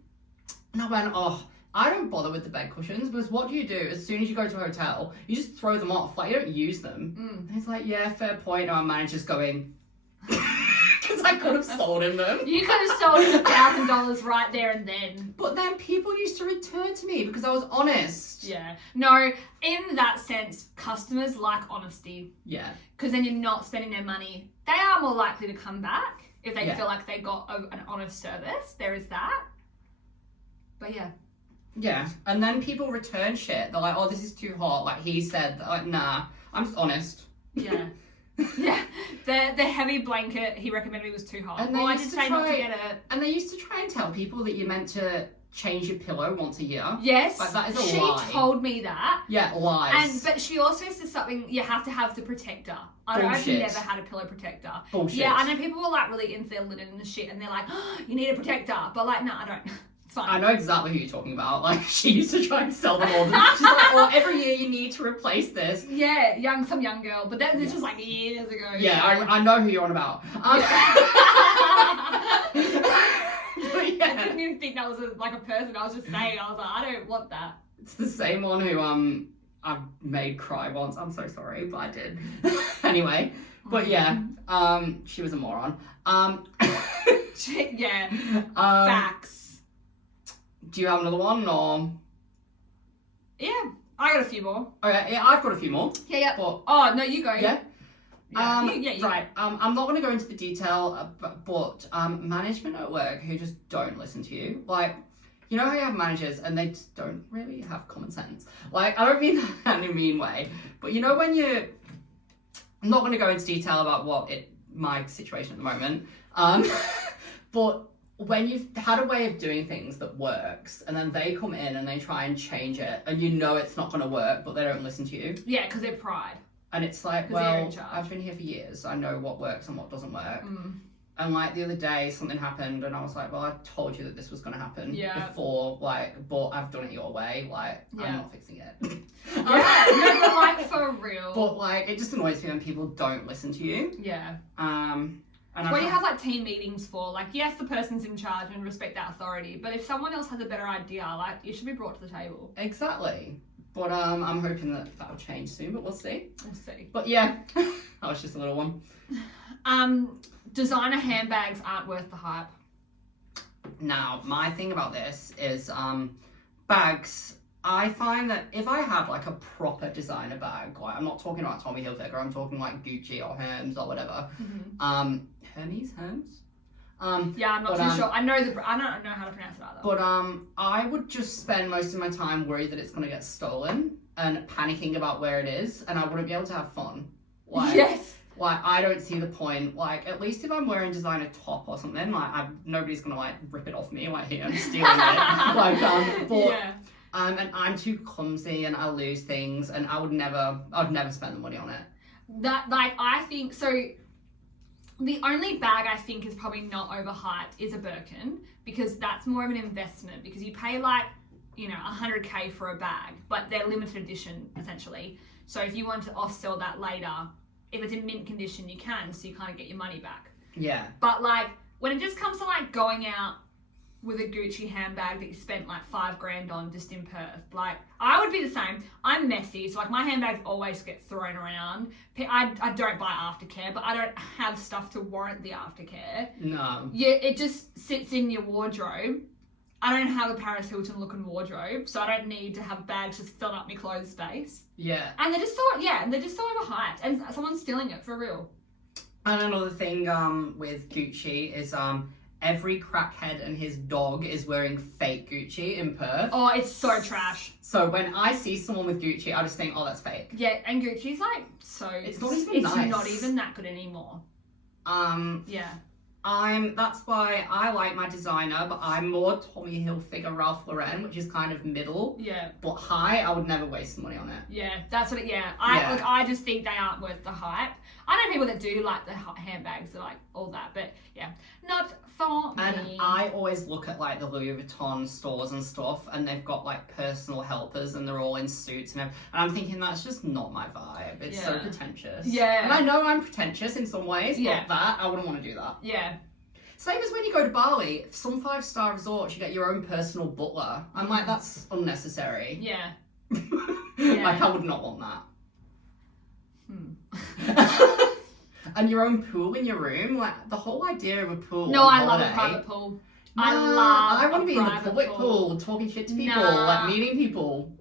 And I went, "Oh, I don't bother with the bed cushions because what do you do as soon as you go to a hotel? You just throw them off. Like, you don't use them." And he's like, "Yeah, fair point." And my manager's going, because I could have sold him them. You could have sold him $1,000 right there and then. But then people used to return to me because I was honest. Yeah. No, in that sense, customers like honesty. Yeah. Because then you're not spending their money. They are more likely to come back if they Yeah. feel like they got an honest service. There is that. But yeah. Yeah. And then people return shit. They're like, "Oh, this is too hot." Like he said, like, "Nah, I'm just honest." Yeah. Yeah. The heavy blanket he recommended me was too hot. And they Well, I used did to say not to try- get it. And they used to try and tell people that you're meant to change your pillow once a year. Yes. Like, that is a she lie. told me that. Yeah, lies. But she also says something you have to have the protector. I've Bullshit. never had a pillow protector. Bullshit. Yeah, I know people were like really into their linen and shit, and they're like, "Oh, you need a protector," but like, no, I don't. It's fine. I know exactly who you're talking about. Like, she used to try and sell them all. She's like, "Oh, every year you need to replace this." Yeah, some young girl, but this was like years ago. Yeah, I know who you're on about. But I yeah, didn't even think that was like a person. I was just saying. I was like, I don't want that. it's the same one who I made cry once. I'm so sorry, but I did. Anyway, but yeah, she was a moron. Yeah, Um, facts. do you have another one or? Yeah, I got a few more. Okay, yeah, I've got a few more. Yeah. But Oh no, you go. yeah. You- Right. I'm not going to go into the detail, but management at work who just don't listen to you. Like, you know how you have managers and they just don't really have common sense. Like, I don't mean that in a mean way, but you know when I'm not going to go into detail about my situation at the moment. But when you've had a way of doing things that works, and then they come in and they try and change it, and you know it's not going to work, but they don't listen to you. Yeah, because they're pride. And it's like, 'Cause they're in well, charge. I've been here for years. I know what works and what doesn't work. Mm. And like the other day, something happened, and I was like, "Well, I told you that this was going to happen before. Like, but I've done it your way. Like, I'm not fixing it." Yeah, no, but like for real. But like, it just annoys me when people don't listen to you. Yeah. And What you have like team meetings for, like, yes, the person's in charge and respect that authority, but if someone else has a better idea, like, it should be brought to the table. Exactly. But I'm hoping that will change soon, but we'll see. We'll see. But yeah, that was just a little one. Designer handbags aren't worth the hype. Now, my thing about this is bags. I find that if I have like a proper designer bag, like I'm not talking about Tommy Hilfiger, I'm talking like Gucci or Hermes or whatever. Hermes? Yeah, I'm not But, too sure. I don't know how to pronounce it either. But I would just spend most of my time worried that it's gonna get stolen and panicking about where it is, and I wouldn't be able to have fun. Like, yes. Like, I don't see the point. Like, at least if I'm wearing designer top or something, like, nobody's gonna like rip it off me. Like, here, I'm stealing it. Like, but Yeah. and I'm too clumsy and I lose things, and I'd never spend the money on it. That, like, I think so. The only bag I think is probably not overhyped is a Birkin, because that's more of an investment, because you pay like, you know, 100k for a bag, but they're limited edition essentially. So if you want to off-sell that later, if it's in mint condition, you can, so you kind of get your money back. Yeah. But like, when it just comes to like going out with a Gucci handbag that you spent like $5,000 on just in Perth, like I would be the same. I'm messy, so like my handbags always get thrown around. I don't buy aftercare, but I don't have stuff to warrant the aftercare. No. Yeah, it just sits in your wardrobe. I don't have a Paris Hilton looking wardrobe, so I don't need to have bags just filling up my clothes space. Yeah. And they're just so overhyped, and someone's stealing it for real. And another thing with Gucci is every crackhead and his dog is wearing fake Gucci in Perth. Oh, it's so trash. So when I see someone with Gucci, I just think, oh, that's fake. Yeah, and Gucci's like It's not even nice. It's not even that good anymore. Yeah. That's why I like my designer, but I'm more Tommy Hilfiger, Ralph Lauren, which is kind of middle. Yeah. But high, I would never waste money on it. Yeah, that's what I just think they aren't worth the hype. I know people that do like the handbags, that like all that, but yeah, not for me. And I always look at like the Louis Vuitton stores and stuff, and they've got like personal helpers, and they're all in suits and I'm thinking that's just not my vibe. It's so pretentious. Yeah. And I know I'm pretentious in some ways, but Yeah. that I wouldn't want to do that. Yeah. Same as when you go to Bali, some 5-star resorts, you get your own personal butler. I'm like, that's unnecessary. Yeah. Like, I would not want that. And your own pool in your room, like the whole idea of a pool. No, I love a private pool. I want to be in the private public pool, talking shit to people, Nah. like meeting people.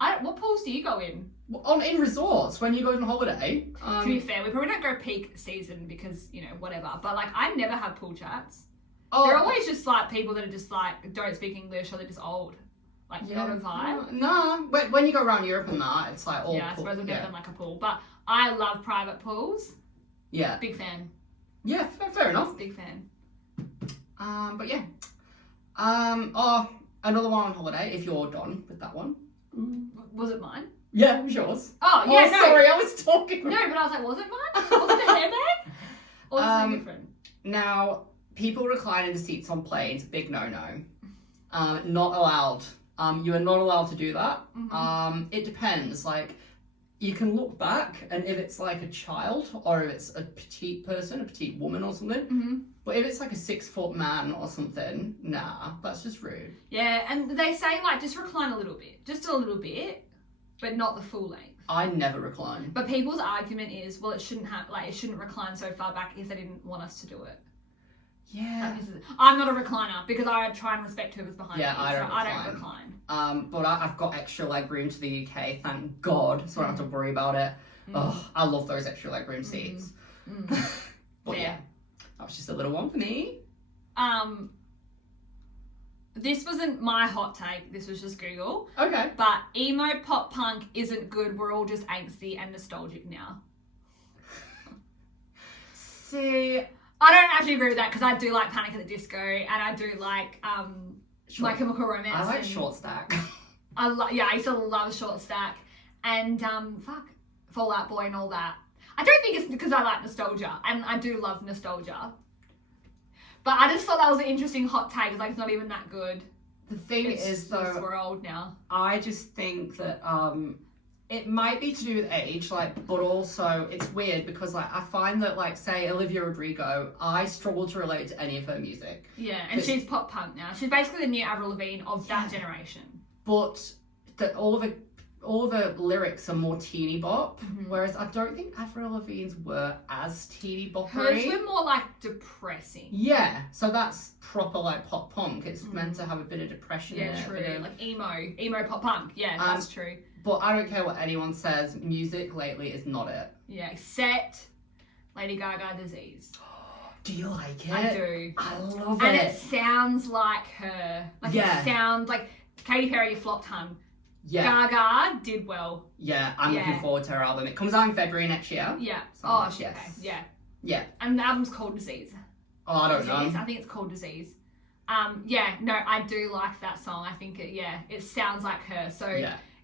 What pools do you go in? In resorts when you go on holiday. To be fair, we probably don't go peak season because, you know, whatever. But like, I never have pool chats. They're always just like people that are just like don't speak English, or they're just old. Like, not a vibe. No, but when you go around Europe and that, it's like all. Yeah, I suppose I've never done like a pool, but I love private pools. Yeah. Big fan. Yeah, fair enough. Big fan. But yeah. Another one on holiday. If you're done with that one. Was it mine? Yeah, it was yours. Oh, yeah, no. Sorry, I was talking. No, but I was like, was it mine? Was it the handbag? Or something different? Now, people reclining the seats on planes, big no-no. Not allowed. You are not allowed to do that. Mm-hmm. It depends. Like, you can look back, and if it's like a child, or if it's a petite person, a petite woman or something. Mm-hmm. But if it's like a 6-foot man or something, nah, that's just rude. Yeah, and they say like just recline a little bit, just a little bit, but not the full length. I never recline. But people's argument is, well, it shouldn't recline so far back if they didn't want us to do it. Yeah. I'm not a recliner because I try and respect whoever's behind me. I don't recline. But I've got extra leg room to the UK, thank God, so I don't have to worry about it. Oh, I love those extra leg room seats. But yeah, that was just a little one for me. This wasn't my hot take, this was just Google. Okay. But emo pop punk isn't good, we're all just angsty and nostalgic now. See, I don't actually agree with that because I do like Panic at the Disco and I do like My Chemical Romance. I like Short Stack. I used to love Short Stack and Fall Out Boy and all that. I don't think it's because I like nostalgia, and I do love nostalgia. But I just thought that was an interesting hot take. It's like it's not even that good. The thing is, though, we're old now. I just think that it might be to do with age, like, but also it's weird because, like, I find that, like, say Olivia Rodrigo, I struggle to relate to any of her music. Yeah, and she's pop punk now. She's basically the new Avril Lavigne of that generation. But all of the lyrics are more teeny bop, whereas I don't think Avril Lavigne's were as teeny boppery. Hers were more like depressing. Yeah, so that's proper like pop punk. It's meant to have a bit of depression in it. Yeah, true. Like emo pop punk. Yeah, that's true. But I don't care what anyone says. Music lately is not it. Yeah, except Lady Gaga Disease. Do you like it? I do. I love it. And it sounds like her. Like it sounds like Katy Perry flopped, hun. Yeah. Gaga did well. Yeah, I'm looking forward to her album. It comes out in February next year. Yeah. Yes. Okay. Yeah. Yeah. And the album's called Disease. Oh, I don't know. I think it's called Disease. I do like that song. I think it sounds like her. So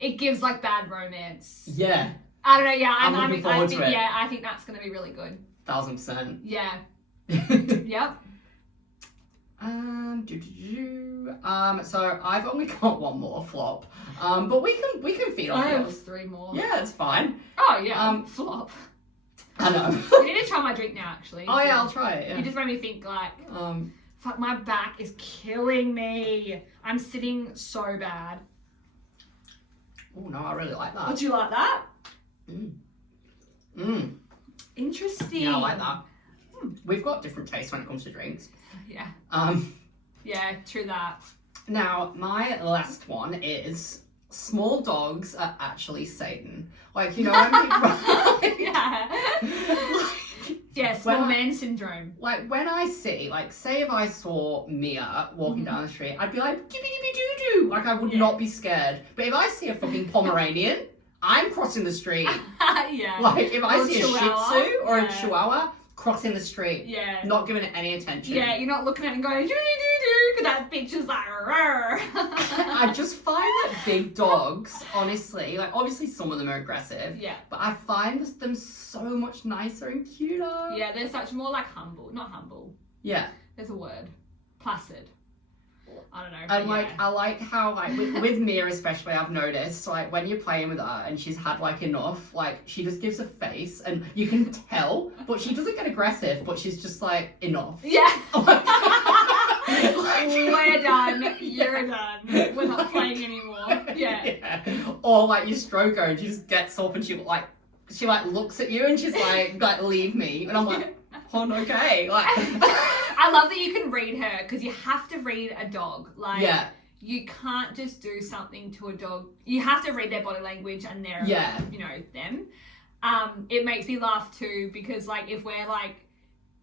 it gives like bad romance. Yeah. I don't know. Yeah, I'm looking forward to it. Yeah, I think that's going to be really good. 1,000%. Yeah. Yep. So I've only got one more flop. But we can feed I off have yours. 3 more. Yeah, it's fine. Oh, yeah. Flop. I know. You need to try my drink now, actually. Oh yeah, I'll try it. Yeah. You just made me think, like, Um. fuck, my back is killing me. I'm sitting so bad. Oh no, I really like that. Would you like that? Interesting. Yeah, I like that. We've got different tastes when it comes to drinks. Yeah. Yeah, true that. Now, my last one is small dogs are actually Satan. Like, you know, when people... Yeah. Yeah, small When man syndrome. Like, when I see, like, say if I saw Mia walking down the street, I'd be like, gibby gibby doo doo. Like, I would not be scared. But if I see a fucking Pomeranian, I'm crossing the street. Yeah. Like, if I Or see a Shih Chihuahua. Tzu or Yeah. a Chihuahua, crossing the street. Yeah. Not giving it any attention. Yeah, you're not looking at it and going, doo doo doo, because that bitch is like, rrr. I just find that big dogs, honestly, like obviously some of them are aggressive, Yeah. but I find them so much nicer and cuter. Yeah, they're such more like humble. Not humble. Yeah. There's a word. Placid. I don't know. And but like, yeah. I like how like with Mia especially, I've noticed like when you're playing with her and she's had like enough, like she just gives a face and you can tell, but she doesn't get aggressive, but she's just like enough. Yeah. Like- We're done. You're done. We're not playing anymore. Yeah. Or like you stroke her and she just gets up and she looks at you and she's like leave me, and I'm like, oh okay, like. I love that you can read her because you have to read a dog. Like, Yeah. you can't just do something to a dog. You have to read their body language and their, Yeah. you know, them. It makes me laugh too because, like, if we're like,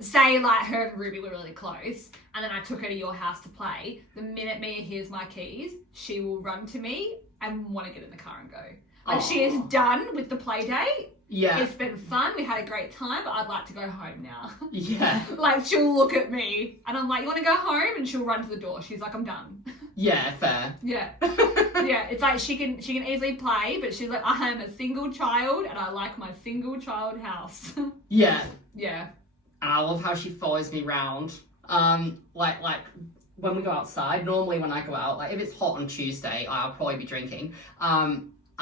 say, like, her and Ruby were really close and then I took her to your house to play, the minute Mia hears my keys, she will run to me and want to get in the car and go. Like, she is done with the play date. Yeah. It's been fun. We had a great time, but I'd like to go home now. Yeah. Like, she'll look at me and I'm like, you want to go home? And she'll run to the door. She's like, I'm done. Yeah, fair. Yeah. Yeah. It's like she can easily play, but she's like, I am a single child and I like my single child house. Yeah. Yeah. And I love how she follows me round. Like when we go outside, normally when I go out, like if it's hot on Tuesday, I'll probably be drinking.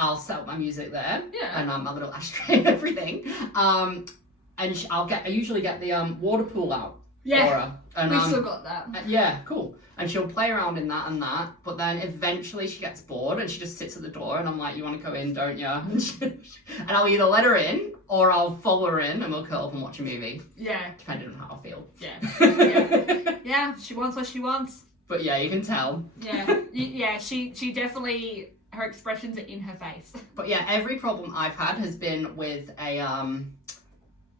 I'll set up my music there. Yeah. And my little ashtray and everything. And I usually get the water pool out for Yeah. her. And, We still got that. yeah, cool. And she'll play around in that and that, but then eventually she gets bored and she just sits at the door and I'm like, you want to go in, don't you? And I'll either let her in or I'll follow her in and we'll curl up and watch a movie, Yeah. depending on how I feel. Yeah. Yeah. She wants what she wants. But yeah, you can tell. Yeah. Yeah. She definitely, her expressions are in her face. But yeah, every problem I've had has been with a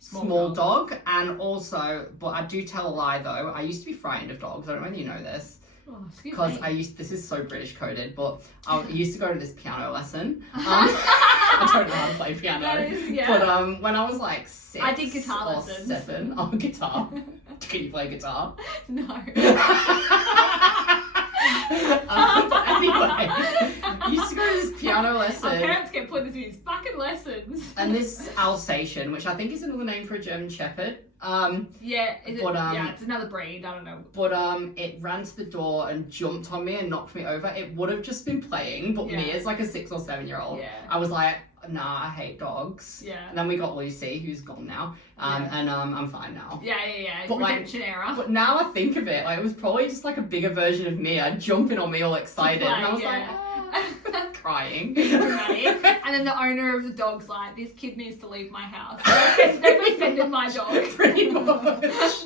Small small dog, and also, but I do tell a lie though, I used to be frightened of dogs. I don't know whether you know this. Oh, excuse Because me. this is so British coded, but I used to go to this piano lesson. I don't know how to play piano. That is, yeah. But when I was like 6 I did guitar or lessons. 7, guitar. Can you play guitar? No. But anyway, I used to go to this piano Our lesson. parents get put into these fucking lessons. And this Alsatian, which I think is another name for a German Shepherd. Yeah, is it, But, yeah, it's another breed. I don't know. But it ran to the door and jumped on me and knocked me over. It would have just been playing, but Yeah. me as like a 6 or 7-year-old, Yeah. I was like, nah, I hate dogs. Yeah. And then we got Lucy, who's gone now, and I'm fine now. Yeah. But, like, Redemption era. But now I think of it, like it was probably just like a bigger version of Mia jumping on me all excited, and I was like, crying. Dramatic. And then the owner of the dog's like, this kid needs to leave my house. They've offended my dog. Pretty much.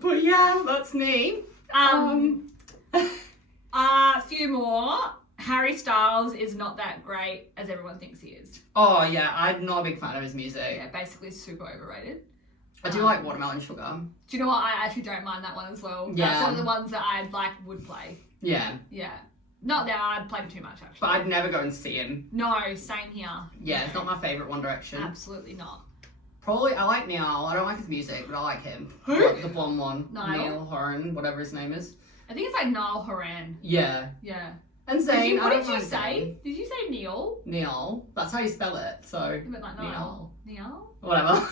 But yeah, that's me. A few more. Harry Styles is not that great as everyone thinks he is. Oh yeah, I'm not a big fan of his music. Yeah, basically super overrated. I do like Watermelon Sugar. Do you know what? I actually don't mind that one as well. Yeah. That's one of the ones that I would play. Yeah, Yeah. Not that I'd play too much actually. but I'd never go and see him. No, same here. Yeah, it's not my favourite One Direction. Absolutely not. Probably, I like Niall. I don't like his music, but I like him. Who? The blonde one. Niall? Neil Horan, whatever his name is. I think it's like Niall Horan. Yeah. Yeah. And Zane, What I did don't you mind say? Zane. Did you say Neil? Neil. That's how you spell it. So You went like Neil. Neil? Whatever.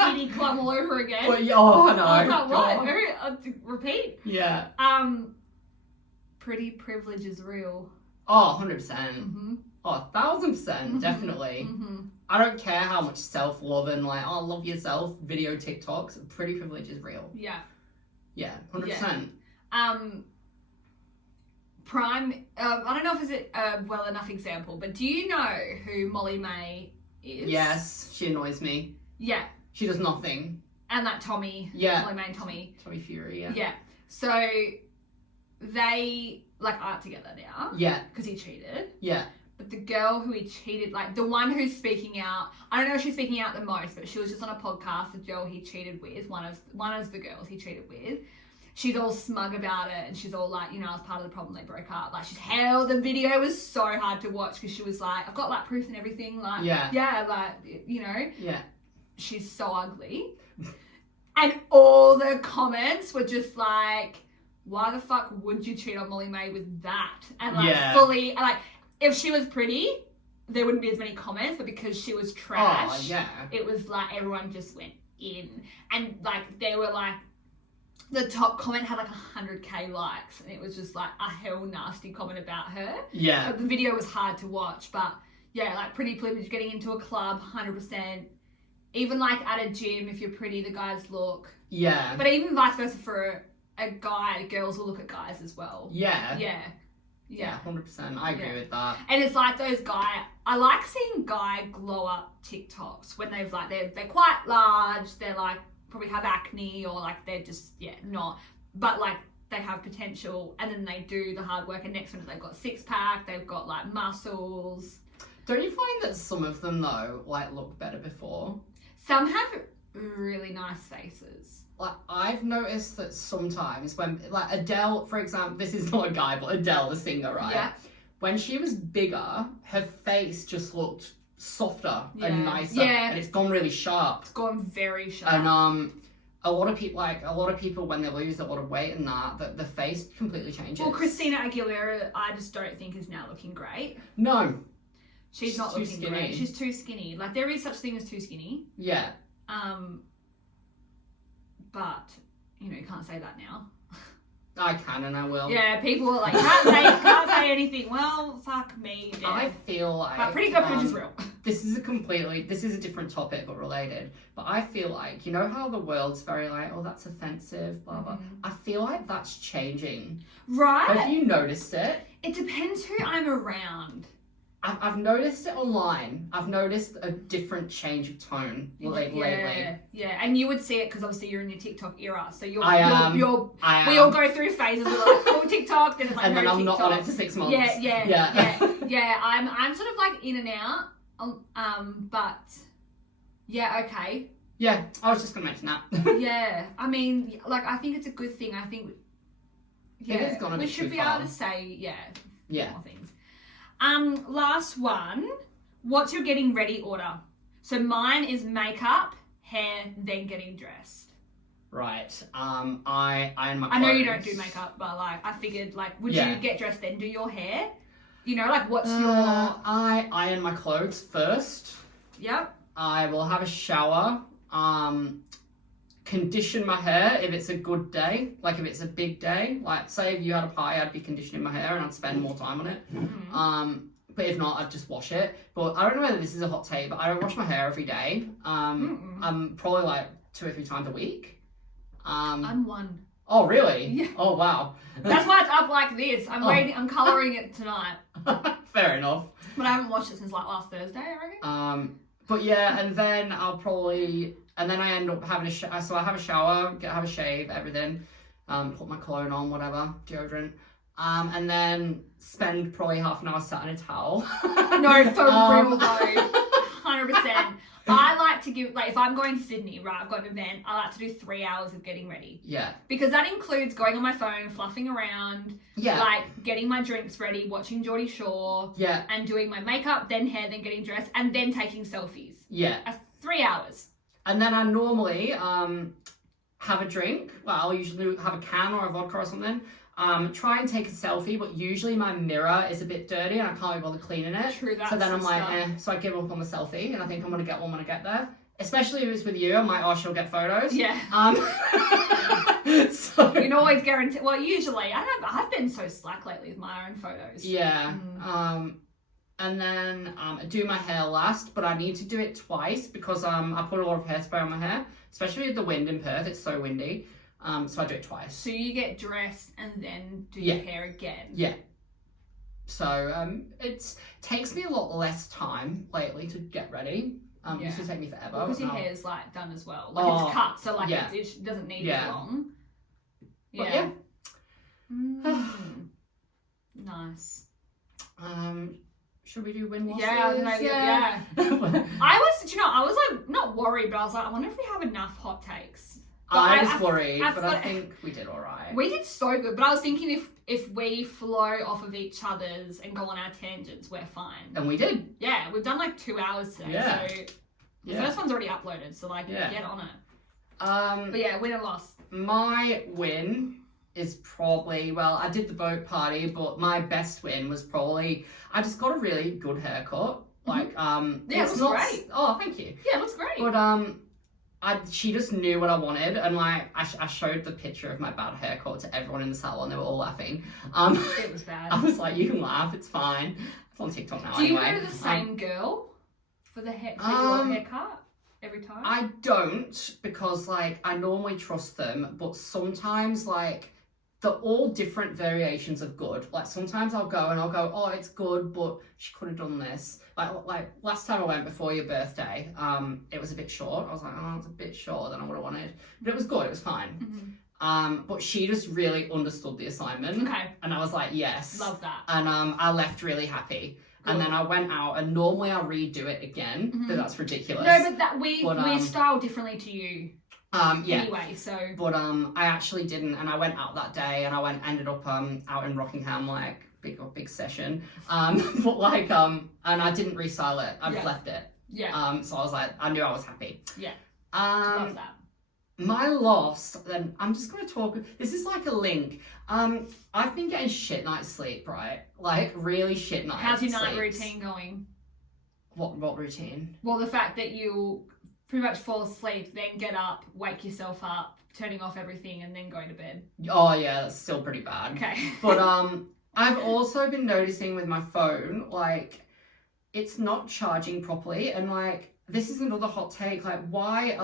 Edie Clum all over again. Well, oh no. I was like, what? God. Very, repeat. Yeah. Pretty privilege is real. Oh, 100%. Mm-hmm. Oh, 1000%, definitely. Mm-hmm. I don't care how much self-love and like, oh, love yourself video TikToks. Pretty privilege is real. Yeah. Yeah, 100%. Prime, I don't know if it's a well enough example, but do you know who Molly May is? Yes, she annoys me. Yeah. She does nothing. And like Tommy. Yeah. Molly May and Tommy. Tommy Fury, yeah. Yeah. So they like aren't together now. Yeah. Because he cheated. Yeah. But the girl who he cheated, like the one who's speaking out, I don't know if she's speaking out the most, but she was just on a podcast, the girl he cheated with, one of the girls he cheated with. She's all smug about it, and she's all like, you know, I was part of the problem, they broke up. Like, the video was so hard to watch because she was like, I've got like proof and everything. Like, yeah, like, you know. Yeah. She's so ugly. And all the comments were just like, why the fuck would you cheat on Molly May with that? And like, fully, like, if she was pretty, there wouldn't be as many comments, but because she was trash, it was like everyone just went in. And like, they were like, the top comment had like 100k likes, and it was just like a hell nasty comment about her. Yeah. But the video was hard to watch, but yeah, like pretty privilege, getting into a club, 100%. Even like at a gym, if you're pretty, the guys look. Yeah. But even vice versa for a guy, girls will look at guys as well. Yeah. Yeah. Yeah, 100%. I agree with that. And it's like those I like seeing guy glow up TikToks when they've like, they're quite large, they're like, probably have acne, or like they're just not, but like they have potential, and then they do the hard work, and next minute they've got six-pack, they've got like muscles. Don't you find that some of them though like look better before? Some have really nice faces. Like, I've noticed that sometimes when, like, Adele, for example, this is not a guy, but Adele, the singer, right? Yeah. When she was bigger, her face just looked softer and nicer. Yeah. And it's gone really sharp. It's gone very sharp. And a lot of people when they lose a lot of weight and that the face completely changes. Well, Christina Aguilera, I just don't think is now looking great. No. She's not too looking skinny. great. She's too skinny. Like, there is such thing as too skinny. Yeah. But, you know, you can't say that now. I can and I will. Yeah, people are like, can't say anything. Well, fuck me. Yeah. I feel like... But pretty good privilege is real. This is a different topic but related. But I feel like, you know how the world's very like, oh, that's offensive, blah, blah. I feel like that's changing. Right? Have you noticed it? It depends who I'm around. I've noticed it online. I've noticed a different change of tone lately. Yeah, and you would see it because obviously you're in your TikTok era, so we all go through phases of like full TikTok, then it's like and no then I'm TikTok. not on it for 6 months. Yeah. I'm sort of like in and out. But yeah, okay. Yeah, I was just gonna mention that. Yeah, I mean, like I think it's a good thing. I think we should be able to say more things. Last one. What's your getting ready order? So mine is makeup, hair, then getting dressed. Right. I iron my clothes. I know you don't do makeup, but like I figured, like, would you get dressed then do your hair? You know, like what's your? I iron my clothes first. Yep. I will have a shower. Condition my hair if it's a good day, like if it's a big day, like say if you had a party, I'd be conditioning my hair and I'd spend more time on it. But if not, I'd just wash it. But I don't know whether this is a hot take, but I don't wash my hair every day. I'm probably like 2 or 3 times a week. I'm one. Oh really? Yeah. Oh wow. That's why it's up like this. I'm colouring it tonight. Fair enough. But I haven't washed it since like last Thursday, I reckon. But yeah, and then I end up having so I have a shower, have a shave, everything, put my cologne on, whatever, deodorant, and then spend probably half an hour sat in a towel. No, for real though, 100%. I like to give, like if I'm going to Sydney, right, I've got an event, I like to do 3 hours of getting ready. Yeah. Because that includes going on my phone, fluffing around, like getting my drinks ready, watching Geordie Shore, and doing my makeup, then hair, then getting dressed, and then taking selfies. Yeah. 3 hours. And then I normally have a drink. Well, I'll usually have a can or a vodka or something. try and take a selfie, but usually my mirror is a bit dirty and I can't be bothered cleaning it. True that. So then I'm like, so I give up on the selfie, and I think I'm gonna get one when I get there. Especially if it's with you, I'm like, oh, she'll get photos. Yeah. So You can always guarantee. Well, usually, I've been so slack lately with my own photos. yeah. And then I do my hair last, but I need to do it twice because I put a lot of hairspray on my hair, especially with the wind in Perth. It's so windy. So I do it twice. So you get dressed and then do your hair again. Yeah. So it takes me a lot less time lately to get ready. It used to take me forever. Because your hair's like done as well. Like it's cut, so like it doesn't need as long. Yeah. Nice. Should we do wind losses? Yeah. I was like not worried, but I was like, I wonder if we have enough hot takes. But I was worried, but I think we did all right. We did so good, but I was thinking if we flow off of each other's and go on our tangents, we're fine. And we did. Yeah, we've done like 2 hours today, so the first one's already uploaded, so like get on it. But yeah, win or loss. My win is probably, well, I did the boat party, but my best win was probably I just got a really good haircut. Like it looks great. Oh, thank you. Yeah, it looks great. But she just knew what I wanted, and like I showed the picture of my bad haircut to everyone in the salon. They were all laughing. It was bad. I was like, you can laugh, it's fine. It's on TikTok now. Do you anyway. go to the same girl for your haircut every time? I don't, because like I normally trust them, but sometimes like they're all different variations of good. Like sometimes I'll go, oh, it's good, but she could have done this. Like last time I went before your birthday, it was a bit short. I was like, oh, it's a bit shorter than I would have wanted, but it was good. It was fine. But she just really understood the assignment. Okay. And I was like, yes. Love that. And I left really happy. Good. And then I went out, and normally I'll redo it again, but that's ridiculous. No, but we style differently to you. Yeah. Anyway, so. But I actually didn't, and I went out that day, and I ended up out in Rockingham, like big session. But like and I didn't restyle it. I just left it. Yeah. So I was like, I knew I was happy. Yeah. Love that. My loss, then I'm just gonna talk. This is like a link. I've been getting shit night's sleep, right? Like really shit nights. How's your night routine going? What routine? Well, the fact that you pretty much fall asleep, then get up, wake yourself up, turning off everything, and then going to bed. Oh yeah, that's still pretty bad. Okay. But I've also been noticing with my phone, like it's not charging properly, and like this is another hot take. Like why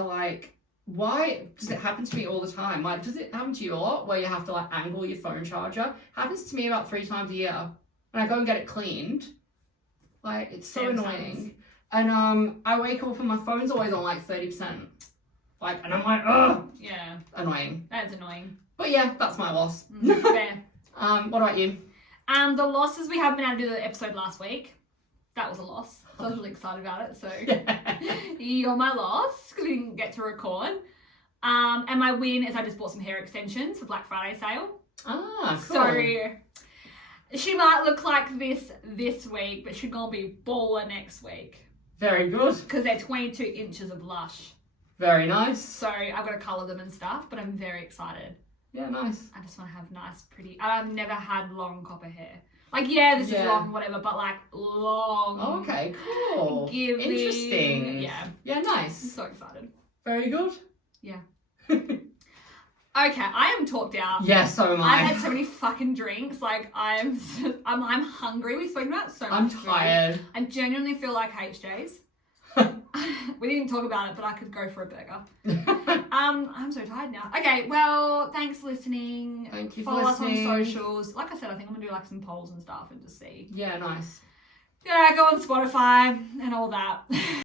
does it happen to me all the time? Like, does it happen to you a lot where you have to like angle your phone charger? Happens to me about 3 times a year. When I go and get it cleaned, like it's so annoying. And I wake up and my phone's always on like 30%. Like, and I'm like, ugh. Yeah. Annoying. That's annoying. But yeah, that's my loss. Fair. What about you? The losses, we haven't been able to do the episode last week. That was a loss. I was really excited about it, so you're my loss because we didn't get to record. And my win is I just bought some hair extensions for Black Friday sale. Ah, cool. So she might look like this week, but she's gonna be baller next week. Very good. Because they're 22 inches of blush. Very nice. So I've got to colour them and stuff, but I'm very excited. Yeah, nice. I just want to have nice, pretty. I've never had long copper hair. Like, yeah, this is long, whatever, but like long. Oh, okay, cool. Giving. Interesting. Yeah. Yeah, I'm nice. so excited. Very good. Yeah. Okay, I am talked out. Yeah, so am I. I've had so many fucking drinks. Like, I'm hungry. We've spoken about so much. I'm tired. Food. I genuinely feel like HJ's. We didn't talk about it, but I could go for a burger. I'm so tired now. Okay, well, thanks for listening. Thank you for Follow listening. us on socials. Like I said, I think I'm gonna do like some polls and stuff and just see. Yeah, nice. Yeah, go on Spotify and all that.